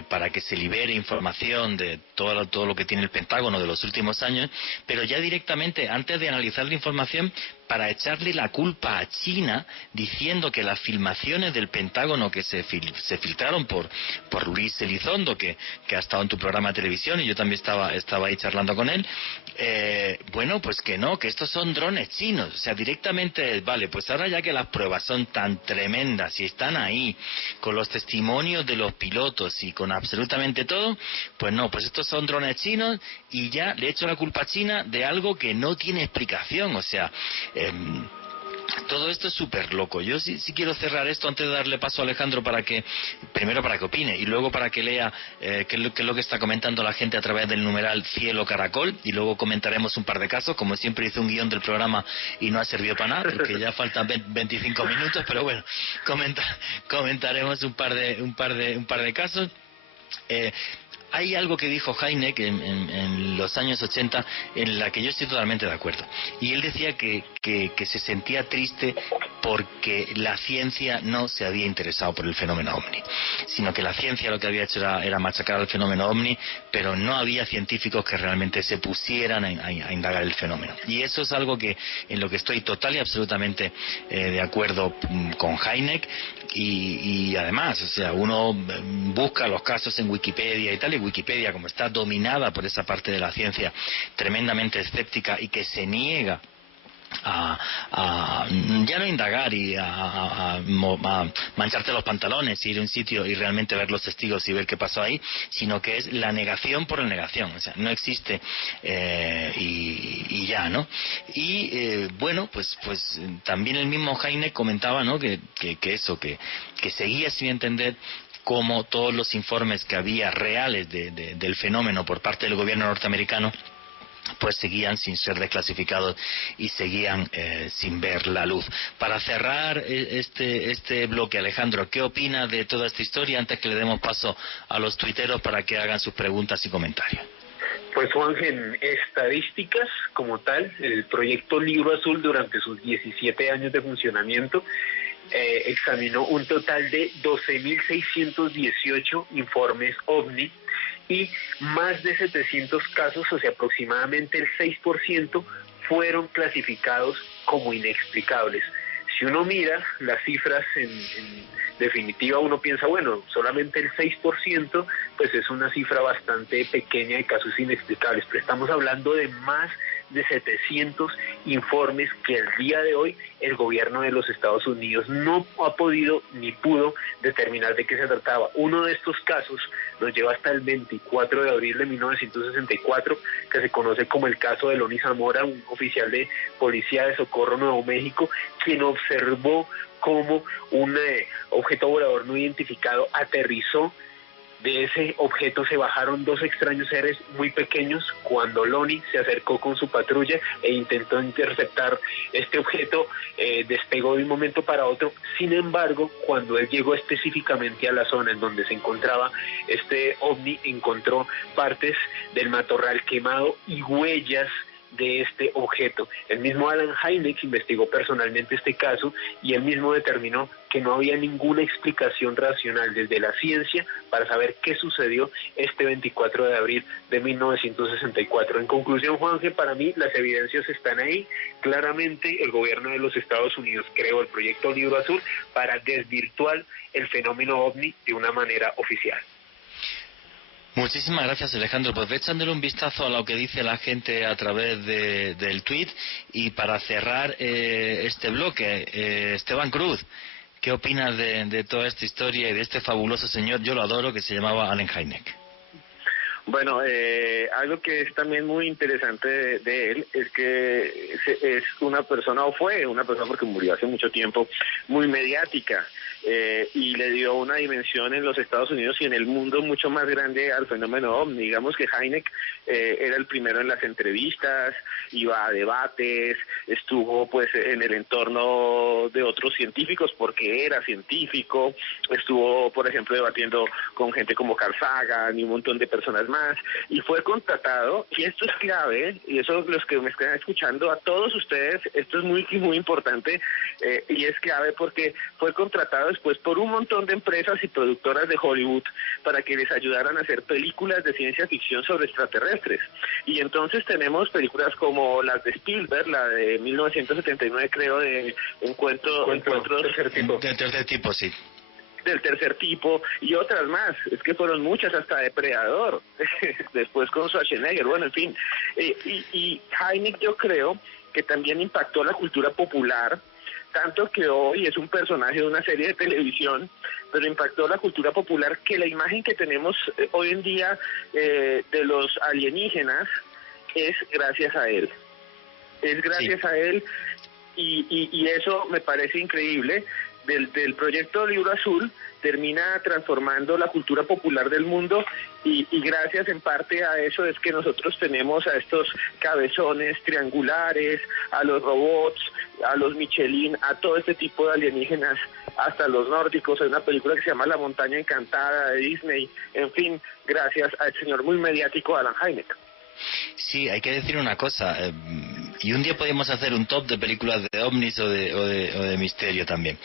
para que se libere información de todo lo que tiene el Pentágono de los últimos años, pero ya directamente, antes de analizar la información, para echarle la culpa a China, diciendo que las filmaciones del Pentágono que se filtraron por Luis Elizondo, que ha estado en tu programa de televisión, y yo también estaba ahí charlando con él, bueno, pues que no, que estos son drones chinos. O sea, directamente, vale, pues ahora ya que las pruebas son tan tremendas y están ahí, con los testimonios de los pilotos y con absolutamente todo, pues no, pues estos son drones chinos, y ya le echo la culpa a China de algo que no tiene explicación. O sea, todo esto es súper loco. Yo sí quiero cerrar esto antes de darle paso a Alejandro primero para que opine y luego para que lea qué es lo que está comentando la gente a través del numeral Cielo Caracol, y luego comentaremos un par de casos. Como siempre, hice un guión del programa y no ha servido para nada porque ya faltan 25 minutos, pero bueno, comentaremos un par de casos. Hay algo que dijo Hynek en los años 80 en la que yo estoy totalmente de acuerdo. Y él decía que se sentía triste porque la ciencia no se había interesado por el fenómeno OVNI, sino que la ciencia lo que había hecho era machacar al fenómeno OVNI, pero no había científicos que realmente se pusieran a indagar el fenómeno. Y eso es algo en lo que estoy total y absolutamente de acuerdo con Hynek. Y además, o sea, uno busca los casos en Wikipedia y tal, y Wikipedia, como está dominada por esa parte de la ciencia tremendamente escéptica y que se niega a ya no indagar y a mancharte los pantalones, ir a un sitio y realmente ver los testigos y ver qué pasó ahí, sino que es la negación por la negación. O sea, no existe y ya, ¿no? Y bueno, pues también el mismo Hynek comentaba, ¿no? que seguía sin entender cómo todos los informes que había reales del fenómeno por parte del gobierno norteamericano pues seguían sin ser desclasificados y seguían sin ver la luz. Para cerrar este bloque, Alejandro, ¿qué opina de toda esta historia antes que le demos paso a los tuiteros para que hagan sus preguntas y comentarios? Pues Juan, en estadísticas como tal, el proyecto Libro Azul durante sus 17 años de funcionamiento examinó un total de 12.618 informes OVNI y más de 700 casos, o sea, aproximadamente el 6%, fueron clasificados como inexplicables. Si uno mira las cifras en definitiva, uno piensa, bueno, solamente el 6%, pues es una cifra bastante pequeña de casos inexplicables, pero estamos hablando de más de 700 informes que al día de hoy el gobierno de los Estados Unidos no ha podido ni pudo determinar de qué se trataba. Uno de estos casos nos lleva hasta el 24 de abril de 1964, que se conoce como el caso de Lonnie Zamora, un oficial de Policía de Socorro Nuevo México, quien observó cómo un objeto volador no identificado aterrizó. De ese objeto se bajaron dos extraños seres muy pequeños. Cuando Lonnie se acercó con su patrulla e intentó interceptar este objeto, despegó de un momento para otro. Sin embargo, cuando él llegó específicamente a la zona en donde se encontraba este ovni, encontró partes del matorral quemado y huellas de este objeto. El mismo Alan Hynek investigó personalmente este caso y él mismo determinó que no había ninguna explicación racional desde la ciencia para saber qué sucedió este 24 de abril de 1964. En conclusión, Juanje, para mí las evidencias están ahí. Claramente el gobierno de los Estados Unidos creó el proyecto Libro Azul para desvirtuar el fenómeno OVNI de una manera oficial. Muchísimas gracias, Alejandro. Pues ve echándole un vistazo a lo que dice la gente a través del tweet. Y para cerrar este bloque, Esteban Cruz, ¿qué opinas de toda esta historia y de este fabuloso señor, yo lo adoro, que se llamaba Allen Hynek? Bueno, algo que es también muy interesante de él es que es una persona, o fue una persona porque murió hace mucho tiempo, muy mediática. Y le dio una dimensión en los Estados Unidos y en el mundo mucho más grande al fenómeno OVNI. Digamos que Hynek era el primero en las entrevistas, iba a debates, estuvo pues en el entorno de otros científicos porque era científico, estuvo por ejemplo debatiendo con gente como Carl Sagan y un montón de personas más, y fue contratado, y esto es clave, y eso los que me están escuchando, a todos ustedes, esto es muy importante, y es clave porque fue contratado después por un montón de empresas y productoras de Hollywood para que les ayudaran a hacer películas de ciencia ficción sobre extraterrestres. Y entonces tenemos películas como las de Spielberg, la de 1979 creo, de Encuentros del tercer tipo, sí. Del tercer tipo, y otras más, es que fueron muchas, hasta Depredador, después con Schwarzenegger, bueno, en fin. Y Hynek, yo creo que también impactó la cultura popular, tanto que hoy es un personaje de una serie de televisión, pero impactó la cultura popular, que la imagen que tenemos hoy en día de los alienígenas es gracias a él. Es gracias a él, y eso me parece increíble. Del proyecto Libro Azul termina transformando la cultura popular del mundo, y gracias en parte a eso es que nosotros tenemos a estos cabezones triangulares, a los robots, a los Michelin, a todo este tipo de alienígenas, hasta los nórdicos. Hay una película que se llama La Montaña Encantada de Disney, en fin, gracias al señor muy mediático Alan Hynek. Sí, hay que decir una cosa, y un día podemos hacer un top de películas de ovnis o de misterio también.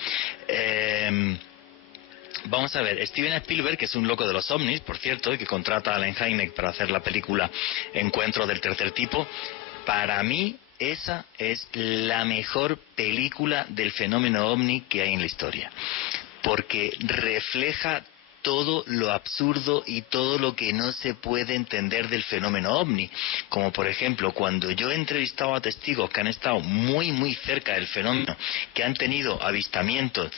Vamos a ver, Steven Spielberg, que es un loco de los ovnis, por cierto, y que contrata a Alan Hynek para hacer la película Encuentros del tercer tipo, para mí esa es la mejor película del fenómeno ovni que hay en la historia, porque refleja todo lo absurdo y todo lo que no se puede entender del fenómeno ovni, como por ejemplo cuando yo he entrevistado a testigos que han estado muy cerca del fenómeno, que han tenido avistamientos,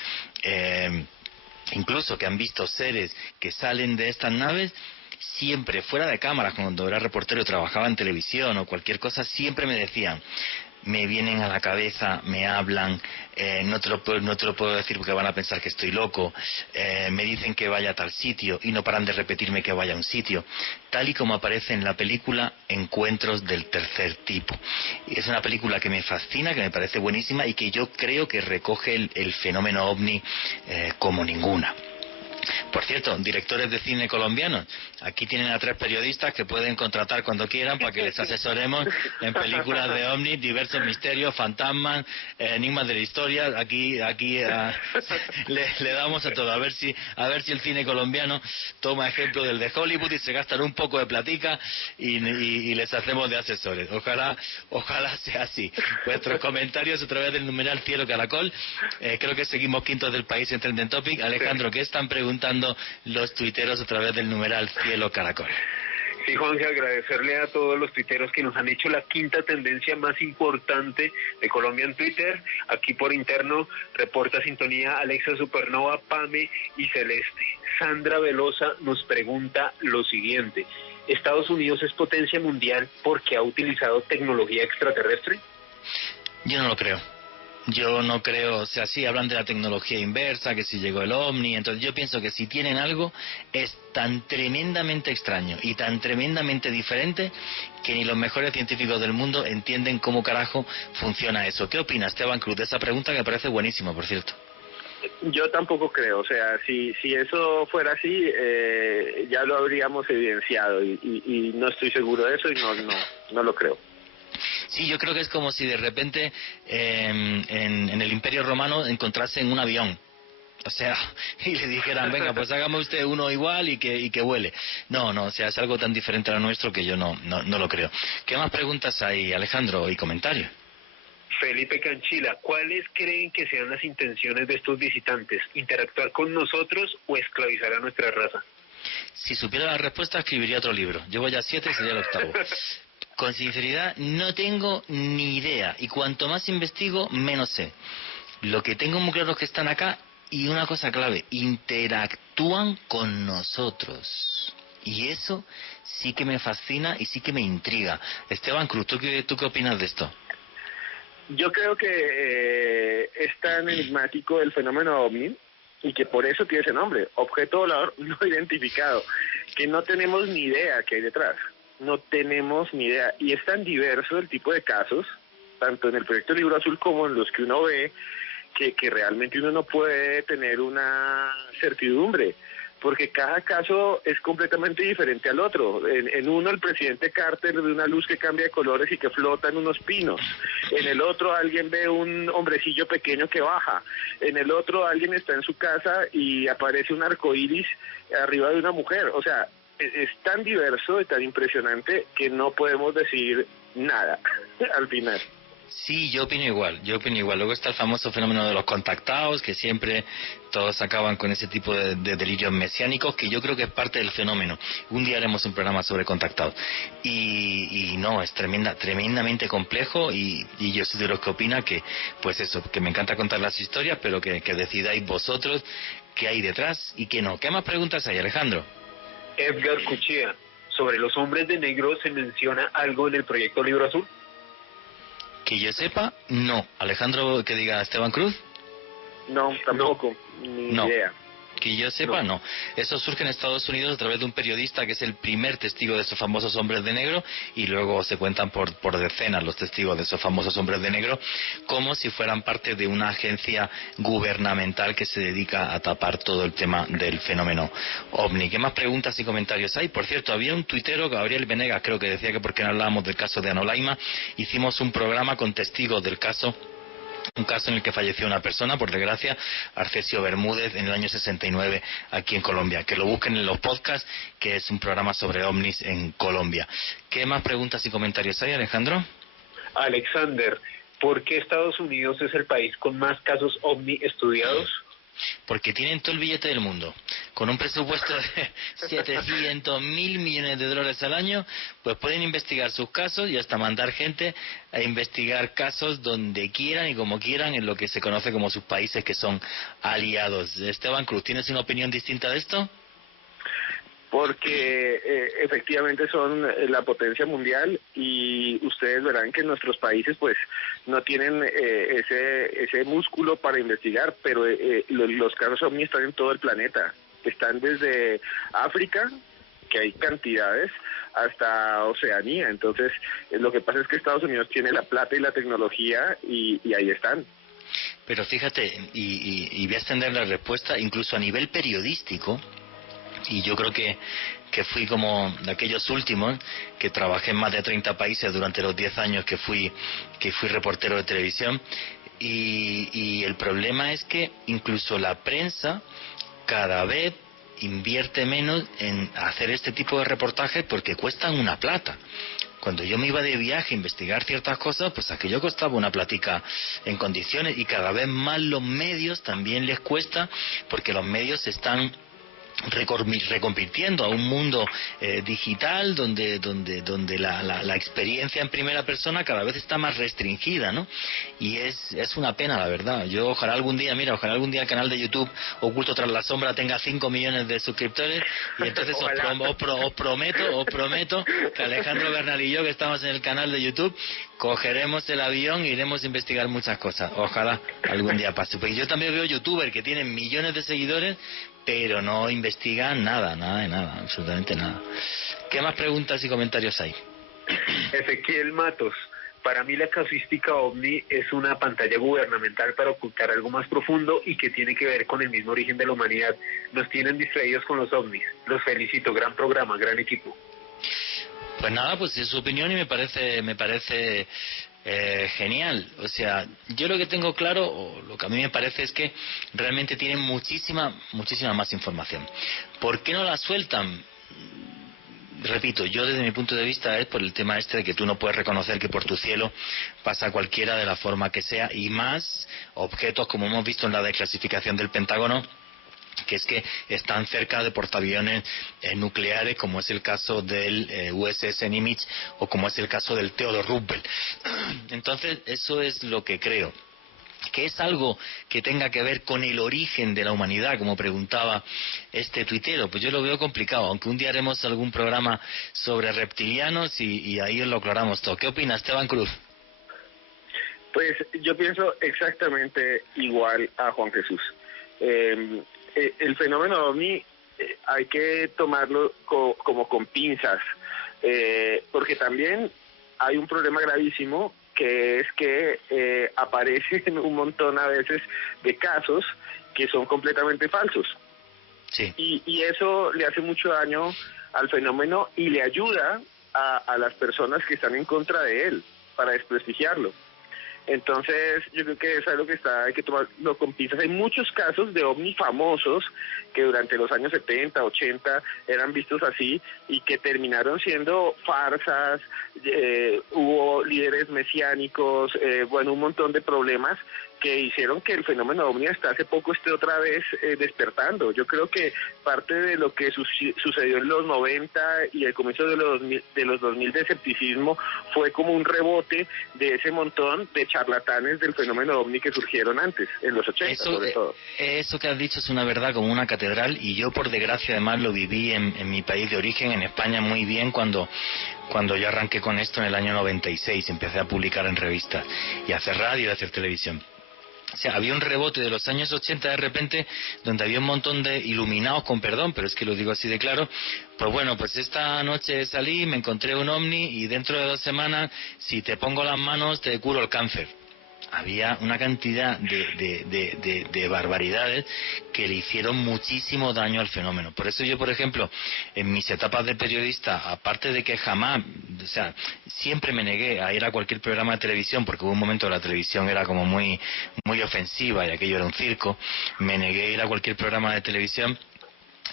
incluso que han visto seres que salen de estas naves, siempre fuera de cámaras, cuando era reportero y trabajaba en televisión o cualquier cosa, siempre me decían: me vienen a la cabeza, me hablan, no te lo puedo decir porque van a pensar que estoy loco, me dicen que vaya a tal sitio y no paran de repetirme que vaya a un sitio, tal y como aparece en la película Encuentros del tercer tipo. Y es una película que me fascina, que me parece buenísima y que yo creo que recoge el fenómeno ovni como ninguna. Por cierto, directores de cine colombianos, aquí tienen a 3 periodistas que pueden contratar cuando quieran para que les asesoremos en películas de ovnis, diversos misterios, fantasmas, enigmas de la historia. Aquí le damos a todo, a ver si el cine colombiano toma ejemplo del de Hollywood y se gastan un poco de platica y les hacemos de asesores. Ojalá sea así. Vuestros comentarios a través del numeral Cielo Caracol. Creo que seguimos quintos del país en Trending Topic. Alejandro, ¿qué están preguntando los tuiteros a través del numeral Cielo Caracol? Sí, Juanje, agradecerle a todos los tuiteros que nos han hecho la quinta tendencia más importante de Colombia en Twitter. Aquí por interno reporta sintonía Alexa Supernova, Pame y Celeste. Sandra Velosa nos pregunta lo siguiente: ¿Estados Unidos es potencia mundial porque ha utilizado tecnología extraterrestre? Yo no lo creo. Yo no creo, o sea, sí hablan de la tecnología inversa, que si llegó el ovni, entonces yo pienso que si tienen algo es tan tremendamente extraño y tan tremendamente diferente que ni los mejores científicos del mundo entienden cómo carajo funciona eso. ¿Qué opina Esteban Cruz de esa pregunta, que me parece buenísima, por cierto? Yo tampoco creo, o sea, si eso fuera así, ya lo habríamos evidenciado, y no estoy seguro de eso y no lo creo. Sí, yo creo que es como si de repente en el Imperio Romano encontrasen un avión. O sea, y le dijeran, venga, pues hágame usted uno igual y que vuele. No, o sea, es algo tan diferente a lo nuestro que yo no lo creo. ¿Qué más preguntas hay, Alejandro, y comentarios? Felipe Canchila, ¿cuáles creen que sean las intenciones de estos visitantes? ¿Interactuar con nosotros o esclavizar a nuestra raza? Si supiera la respuesta, escribiría otro libro. Llevo ya 7 y sería el 8º. Con sinceridad, no tengo ni idea. Y cuanto más investigo, menos sé. Lo que tengo muy claro es que están acá, y una cosa clave: interactúan con nosotros. y eso sí que me fascina y sí que me intriga. Esteban Cruz, ¿tú qué opinas de esto? Yo creo que es tan enigmático el fenómeno OVNI y que por eso tiene ese nombre, objeto volador no identificado, que no tenemos ni idea qué hay detrás, no tenemos ni idea, y es tan diverso el tipo de casos, tanto en el proyecto Libro Azul como en los que uno ve, que realmente uno no puede tener una certidumbre, porque cada caso es completamente diferente al otro. En uno el presidente Carter ve una luz que cambia de colores y que flota en unos pinos. En el otro alguien ve un hombrecillo pequeño que baja. En el otro alguien está en su casa y aparece un arcoíris arriba de una mujer. O sea, es tan diverso y tan impresionante que no podemos decir nada al final. Sí, yo opino igual. Luego está el famoso fenómeno de los contactados, que siempre todos acaban con ese tipo de delirios mesiánicos, que yo creo que es parte del fenómeno. Un día haremos un programa sobre contactados. Y no, es tremendamente complejo, y yo soy de los que opina que, pues eso, que me encanta contar las historias, pero que decidáis vosotros qué hay detrás y qué no. ¿Qué más preguntas hay, Alejandro? Edgar Cuchilla, sobre los hombres de negro, ¿se menciona algo en el proyecto Libro Azul? Que yo sepa, no. Alejandro, que diga Esteban Cruz. No, tampoco, ni idea. Que yo sepa, no. Eso surge en Estados Unidos a través de un periodista que es el primer testigo de esos famosos hombres de negro, y luego se cuentan por decenas los testigos de esos famosos hombres de negro, como si fueran parte de una agencia gubernamental que se dedica a tapar todo el tema del fenómeno OVNI. ¿Qué más preguntas y comentarios hay? Por cierto, había un tuitero, Gabriel Venegas, creo que decía que porque no hablábamos del caso de Anolaima, hicimos un programa con testigos del caso. Un caso en el que falleció una persona, por desgracia, Arcesio Bermúdez, en el año 69, aquí en Colombia. Que lo busquen en los podcasts, que es un programa sobre ovnis en Colombia. ¿Qué más preguntas y comentarios hay, Alejandro? Alexander, ¿por qué Estados Unidos es el país con más casos OVNI estudiados? Porque tienen todo el billete del mundo. Con un presupuesto de 700.000 millones de dólares al año, pues pueden investigar sus casos y hasta mandar gente a investigar casos donde quieran y como quieran, en lo que se conoce como sus países que son aliados. Esteban Cruz, ¿tienes una opinión distinta de esto? Porque efectivamente son la potencia mundial, y ustedes verán que nuestros países pues no tienen ese músculo para investigar, pero los casos OVNI están en todo el planeta, están desde África, que hay cantidades, hasta Oceanía. Entonces lo que pasa es que Estados Unidos tiene la plata y la tecnología, y ahí están. Pero fíjate, y voy a extender la respuesta incluso a nivel periodístico. Y yo creo que fui como de aquellos últimos, que trabajé en más de 30 países durante los 10 años que fui reportero de televisión, y el problema es que incluso la prensa cada vez invierte menos en hacer este tipo de reportajes porque cuestan una plata. Cuando yo me iba de viaje a investigar ciertas cosas, pues aquello costaba una platica en condiciones, y cada vez más los medios también les cuesta, porque los medios están reconvirtiendo a un mundo digital donde la experiencia en primera persona cada vez está más restringida, ¿no? Y es una pena, la verdad. Yo ojalá algún día el canal de YouTube Oculto tras la sombra tenga 5 millones de suscriptores, y entonces os prometo que Alejandro Bernal y yo, que estamos en el canal de YouTube, cogeremos el avión e iremos a investigar muchas cosas. Ojalá algún día pase. Porque yo también veo youtubers que tienen millones de seguidores, pero no investigan nada, absolutamente nada. ¿Qué más preguntas y comentarios hay? Ezequiel Matos, para mí la casuística OVNI es una pantalla gubernamental para ocultar algo más profundo y que tiene que ver con el mismo origen de la humanidad. Nos tienen distraídos con los OVNIs. Los felicito, gran programa, gran equipo. Pues nada, pues es su opinión y me parece genial. O sea, yo lo que tengo claro, o lo que a mí me parece, es que realmente tienen muchísima más información. ¿Por qué no la sueltan? Repito, yo desde mi punto de vista es por el tema este de que tú no puedes reconocer que por tu cielo pasa cualquiera de la forma que sea, y más objetos como hemos visto en la desclasificación del Pentágono, que es que están cerca de portaaviones nucleares, como es el caso del USS Nimitz o como es el caso del Theodore Roosevelt. Entonces, eso es lo que creo. que es algo que tenga que ver con el origen de la humanidad, como preguntaba este tuitero, pues yo lo veo complicado, aunque un día haremos algún programa sobre reptilianos y ahí lo aclaramos todo. ¿Qué opina Esteban Cruz? Pues yo pienso exactamente igual a Juan Jesús. El fenómeno OVNI hay que tomarlo como con pinzas, porque también hay un problema gravísimo, que es que aparecen un montón a veces de casos que son completamente falsos. Sí. Y eso le hace mucho daño al fenómeno y le ayuda a las personas que están en contra de él para desprestigiarlo. Entonces, yo creo que es algo que hay que tomarlo con pinzas. Hay muchos casos de ovni famosos que durante los años 70, 80 eran vistos así y que terminaron siendo farsas, hubo líderes mesiánicos, un montón de problemas que hicieron que el fenómeno ovni hasta hace poco esté otra vez despertando. Yo creo que parte de lo que sucedió en los 90 y el comienzo de los 2000 de escepticismo fue como un rebote de ese montón de charlatanes del fenómeno ovni que surgieron antes, en los 80 sobre todo. Eso que has dicho es una verdad como una catedral, y yo por desgracia además lo viví en mi país de origen, en España, muy bien cuando yo arranqué con esto en el año 96, empecé a publicar en revistas y a hacer radio y a hacer televisión. O sea, había un rebote de los años 80 de repente, donde había un montón de iluminados, con perdón, pero es que lo digo así de claro. Pues bueno, pues esta noche salí, me encontré un ovni y dentro de 2 semanas, si te pongo las manos, te curo el cáncer. Había una cantidad de barbaridades que le hicieron muchísimo daño al fenómeno. Por eso yo, por ejemplo, en mis etapas de periodista, aparte de que jamás, o sea, siempre me negué a ir a cualquier programa de televisión, porque hubo un momento que la televisión era como muy ofensiva y aquello era un circo, me negué a ir a cualquier programa de televisión.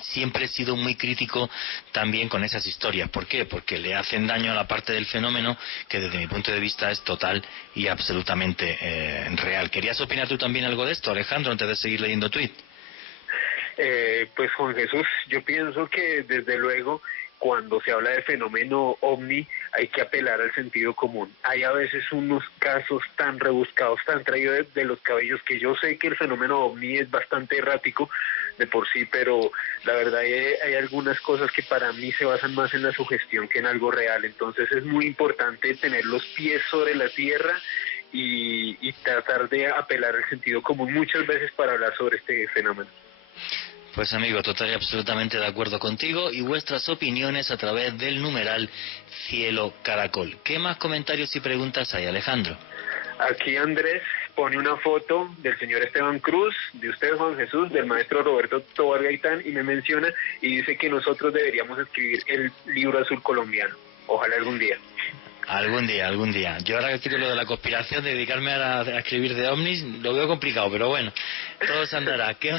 Siempre he sido muy crítico también con esas historias. ¿Por qué? Porque le hacen daño a la parte del fenómeno que desde mi punto de vista es total y absolutamente real. ¿Querías opinar tú también algo de esto, Alejandro, antes de seguir leyendo tuit? Pues Juan Jesús, yo pienso que desde luego cuando se habla de fenómeno ovni hay que apelar al sentido común. Hay a veces unos casos tan rebuscados, tan traídos de los cabellos, que yo sé que el fenómeno ovni es bastante errático de por sí, pero la verdad hay algunas cosas que para mí se basan más en la sugestión que en algo real. Entonces es muy importante tener los pies sobre la tierra y tratar de apelar al sentido común muchas veces para hablar sobre este fenómeno. Pues amigo, total y absolutamente de acuerdo contigo, y vuestras opiniones a través del numeral Cielo Caracol. ¿Qué más comentarios y preguntas hay, Alejandro? Aquí Andrés pone una foto del señor Esteban Cruz, de usted Juan Jesús, del maestro Roberto Tobar Gaitán, y me menciona y dice que nosotros deberíamos escribir el libro azul colombiano. Ojalá algún día. Algún día. Yo ahora que estoy con lo de la conspiración, de dedicarme a escribir de ovnis, lo veo complicado, pero bueno, todo se andará. ¿Qué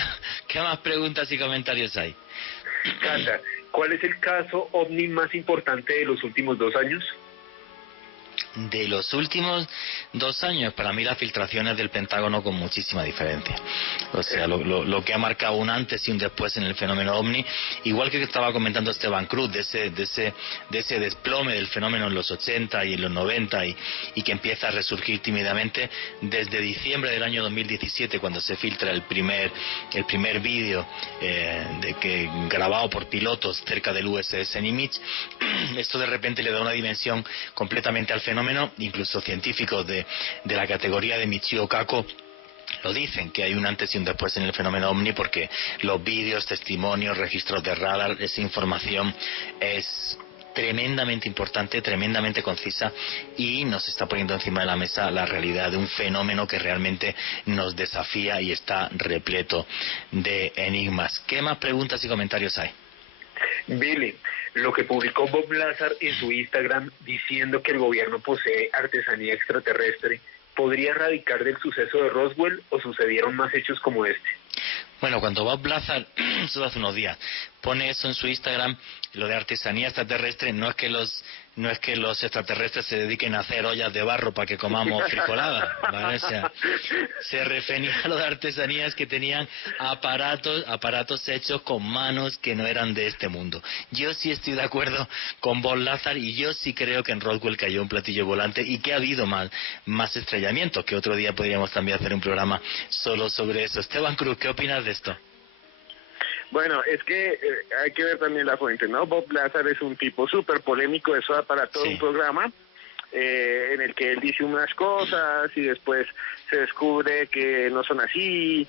más preguntas y comentarios hay? Cata, ¿cuál es el caso ovni más importante de los últimos 2 años? De los últimos 2 años, para mí las filtraciones del Pentágono con muchísima diferencia. O sea, lo que ha marcado un antes y un después en el fenómeno ovni, igual que estaba comentando Esteban Cruz, de ese desplome del fenómeno en los 80 y en los 90 y que empieza a resurgir tímidamente desde diciembre del año 2017, cuando se filtra el primer vídeo grabado por pilotos cerca del USS Nimitz. Esto de repente le da una dimensión completamente al fenómeno. Incluso científicos de la categoría de Michio Kaku lo dicen, que hay un antes y un después en el fenómeno ovni, porque los vídeos, testimonios, registros de radar, esa información es tremendamente importante, tremendamente concisa, y nos está poniendo encima de la mesa la realidad de un fenómeno que realmente nos desafía y está repleto de enigmas. ¿Qué más preguntas y comentarios hay? Billy, lo que publicó Bob Lazar en su Instagram diciendo que el gobierno posee artesanía extraterrestre, ¿podría radicar del suceso de Roswell o sucedieron más hechos como este? Bueno, cuando Bob Lazar, eso hace unos días, pone eso en su Instagram, lo de artesanía extraterrestre, no es que los no es que los extraterrestres se dediquen a hacer ollas de barro para que comamos fricolada, ¿vale? O sea, se refería a lo de artesanías que tenían aparatos hechos con manos que no eran de este mundo. Yo sí estoy de acuerdo con Bob Lazar y yo sí creo que en Roswell cayó un platillo volante y que ha habido más estrellamientos, que otro día podríamos también hacer un programa solo sobre eso. Esteban Cruz, ¿qué opinas de esto? Bueno, es que hay que ver también la fuente, ¿no? Bob Lazar es un tipo súper polémico, eso da para todo un programa, en el que él dice unas cosas y después se descubre que no son así,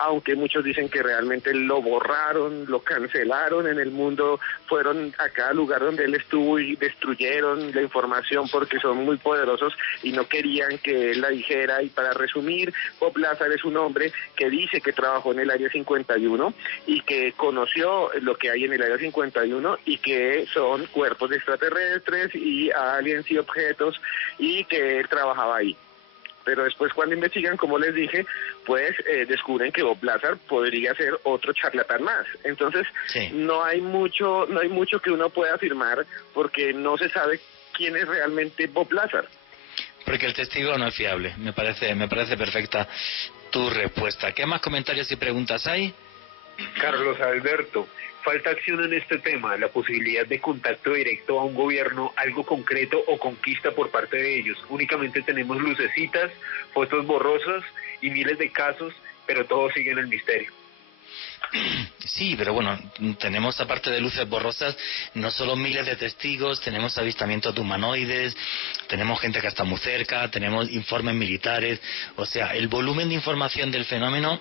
aunque muchos dicen que realmente lo borraron, lo cancelaron en el mundo, fueron a cada lugar donde él estuvo y destruyeron la información porque son muy poderosos y no querían que él la dijera. Y para resumir, Bob Lazar es un hombre que dice que trabajó en el Área 51 y que conoció lo que hay en el Área 51 y que son cuerpos extraterrestres y aliens y objetos, y que él trabajaba ahí. Pero después, cuando investigan, como les dije, pues descubren que Bob Lazar podría ser otro charlatán más. Entonces, no hay mucho que uno pueda afirmar porque no se sabe quién es realmente Bob Lazar. Porque el testigo no es fiable. Me parece perfecta tu respuesta. ¿Qué más comentarios y preguntas hay? Carlos Alberto, falta acción en este tema, la posibilidad de contacto directo a un gobierno, algo concreto o conquista por parte de ellos. Únicamente tenemos lucecitas, fotos borrosas y miles de casos, pero todo sigue en el misterio. Sí, pero bueno, tenemos aparte de luces borrosas, no solo miles de testigos, tenemos avistamientos de humanoides, tenemos gente que está muy cerca, tenemos informes militares, o sea, el volumen de información del fenómeno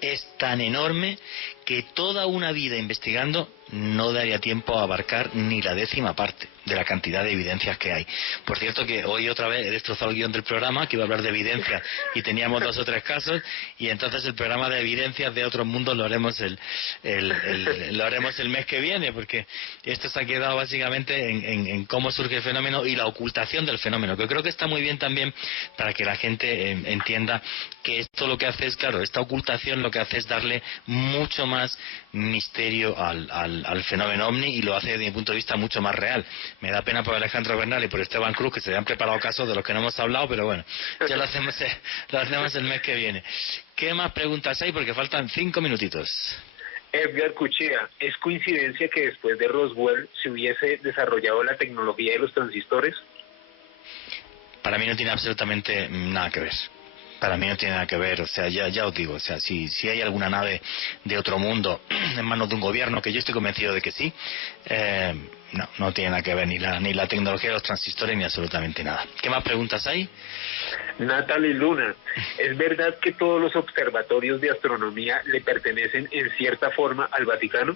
es tan enorme que toda una vida investigando no daría tiempo a abarcar ni la 10ª parte de la cantidad de evidencias que hay. Por cierto que hoy otra vez he destrozado el guión del programa, que iba a hablar de evidencias y teníamos 2 o 3 casos, y entonces el programa de evidencias de otros mundos lo haremos lo haremos el mes que viene, porque esto se ha quedado básicamente en cómo surge el fenómeno y la ocultación del fenómeno, que creo que está muy bien también para que la gente entienda que esto lo que hace es, claro, esta ocultación lo que hace es darle mucho más misterio al fenómeno ovni, y lo hace desde mi punto de vista mucho más real. Me da pena por Alejandro Bernal y por Esteban Cruz, que se habían preparado casos de los que no hemos hablado, pero bueno, ya lo hacemos el mes que viene. ¿Qué más preguntas hay? Porque faltan 5 minutitos. Edgar Cuchilla, ¿es coincidencia que después de Roswell se hubiese desarrollado la tecnología de los transistores? Para mí no tiene absolutamente nada que ver. Para mí no tiene nada que ver, o sea, ya os digo, o sea, si hay alguna nave de otro mundo en manos de un gobierno, que yo estoy convencido de que sí, no tiene nada que ver ni la tecnología de los transistores ni absolutamente nada. ¿Qué más preguntas hay? Natalie Luna, ¿es verdad que todos los observatorios de astronomía le pertenecen en cierta forma al Vaticano?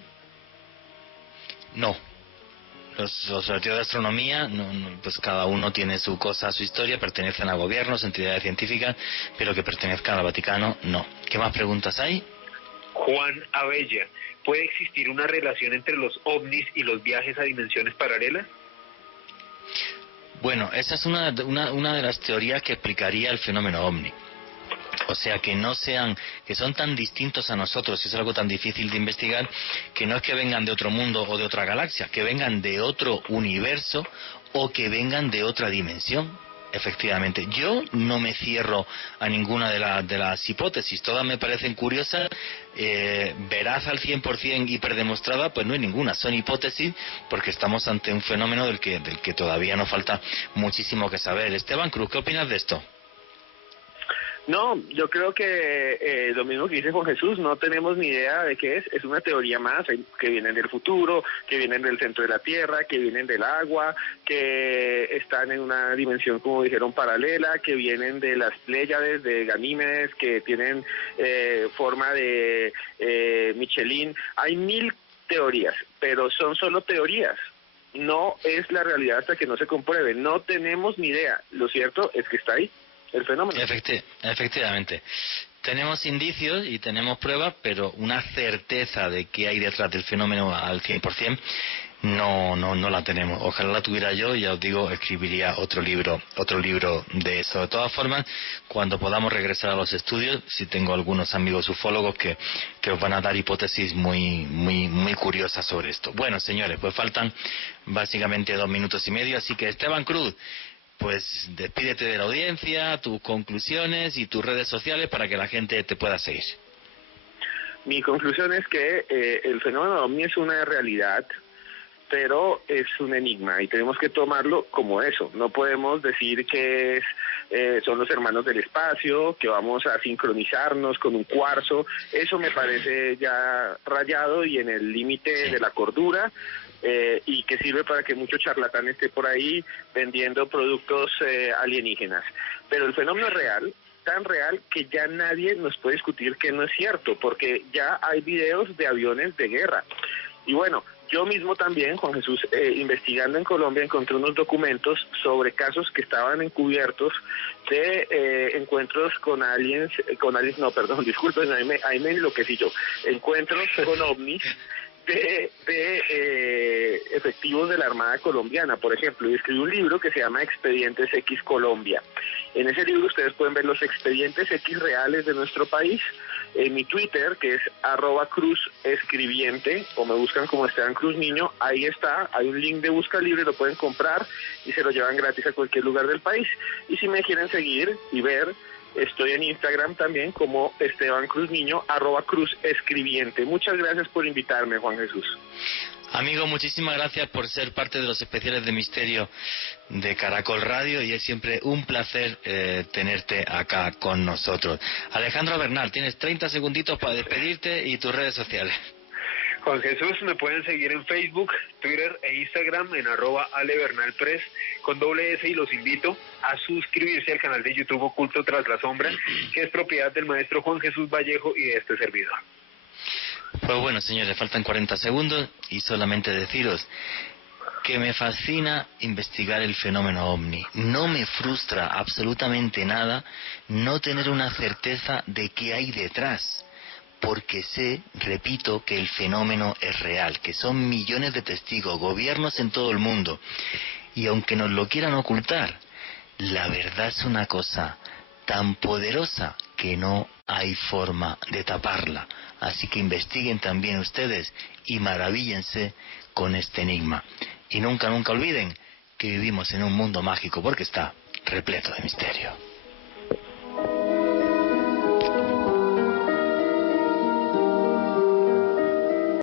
No. Los observatorios de astronomía, pues cada uno tiene su cosa, su historia, pertenecen a gobiernos, entidades científicas, pero que pertenezcan al Vaticano, no. ¿Qué más preguntas hay? Juan Abella, ¿puede existir una relación entre los ovnis y los viajes a dimensiones paralelas? Bueno, esa es una de las teorías que explicaría el fenómeno ovni. O sea, que son tan distintos a nosotros, y es algo tan difícil de investigar, que no es que vengan de otro mundo o de otra galaxia, que vengan de otro universo o que vengan de otra dimensión. Efectivamente, yo no me cierro a ninguna de las hipótesis, todas me parecen curiosas, veraz al 100% hiperdemostrada, pues no hay ninguna, son hipótesis porque estamos ante un fenómeno del que todavía nos falta muchísimo que saber. Esteban Cruz, ¿qué opinas de esto? No, yo creo que lo mismo que dice Juan Jesús, no tenemos ni idea de qué es una teoría más, que vienen del futuro, que vienen del centro de la Tierra, que vienen del agua, que están en una dimensión, como dijeron, paralela, que vienen de las Pléyades, de Ganímedes, que tienen forma de Michelin. Hay 1000 teorías, pero son solo teorías. No es la realidad hasta que no se compruebe, no tenemos ni idea, lo cierto es que está ahí el fenómeno. Efectivamente. Tenemos indicios y tenemos pruebas, pero una certeza de que hay detrás del fenómeno al 100% no la tenemos. Ojalá la tuviera yo, y ya os digo, escribiría otro libro de eso. De todas formas, cuando podamos regresar a los estudios, si tengo algunos amigos ufólogos que os van a dar hipótesis muy curiosas sobre esto. Bueno, señores, pues faltan básicamente 2 minutos y medio, así que Esteban Cruz, pues despídete de la audiencia, tus conclusiones y tus redes sociales para que la gente te pueda seguir. Mi conclusión es que el fenómeno OVNI es una realidad, pero es un enigma y tenemos que tomarlo como eso. No podemos decir que son los hermanos del espacio, que vamos a sincronizarnos con un cuarzo. Eso me parece ya rayado y en el límite de la cordura. Y que sirve para que mucho charlatán esté por ahí vendiendo productos alienígenas. Pero el fenómeno es real, tan real que ya nadie nos puede discutir que no es cierto, porque ya hay videos de aviones de guerra. Y bueno, yo mismo también, Juan Jesús, investigando en Colombia, encontré unos documentos sobre casos que estaban encubiertos de encuentros con aliens, disculpen, ahí me enloquecí yo, encuentros con ovnis, de efectivos de la Armada colombiana, por ejemplo, y escribí un libro que se llama Expedientes X Colombia. En ese libro ustedes pueden ver los expedientes X reales de nuestro país. En mi Twitter, que es @cruzescribiente, o me buscan como Esteban Cruz Niño, ahí está, hay un link de busca libre, lo pueden comprar y se lo llevan gratis a cualquier lugar del país. Y si me quieren seguir y ver, estoy en Instagram también como Esteban Cruz Niño, @cruzescribiente. Muchas gracias por invitarme, Juan Jesús. Amigo, muchísimas gracias por ser parte de los especiales de misterio de Caracol Radio, y es siempre un placer tenerte acá con nosotros. Alejandro Bernal, tienes 30 segunditos para despedirte y tus redes sociales. Juan Jesús, me pueden seguir en Facebook, Twitter e Instagram en @alebernalpress con /S, y los invito a suscribirse al canal de YouTube Oculto Tras la Sombra, que es propiedad del maestro Juan Jesús Vallejo y de este servidor. Pues bueno, señores, faltan 40 segundos y solamente deciros que me fascina investigar el fenómeno OVNI. No me frustra absolutamente nada no tener una certeza de qué hay detrás, porque sé, repito, que el fenómeno es real, que son millones de testigos, gobiernos en todo el mundo, y aunque nos lo quieran ocultar, la verdad es una cosa tan poderosa que no hay forma de taparla. Así que investiguen también ustedes y maravíllense con este enigma. Y nunca olviden que vivimos en un mundo mágico, porque está repleto de misterio.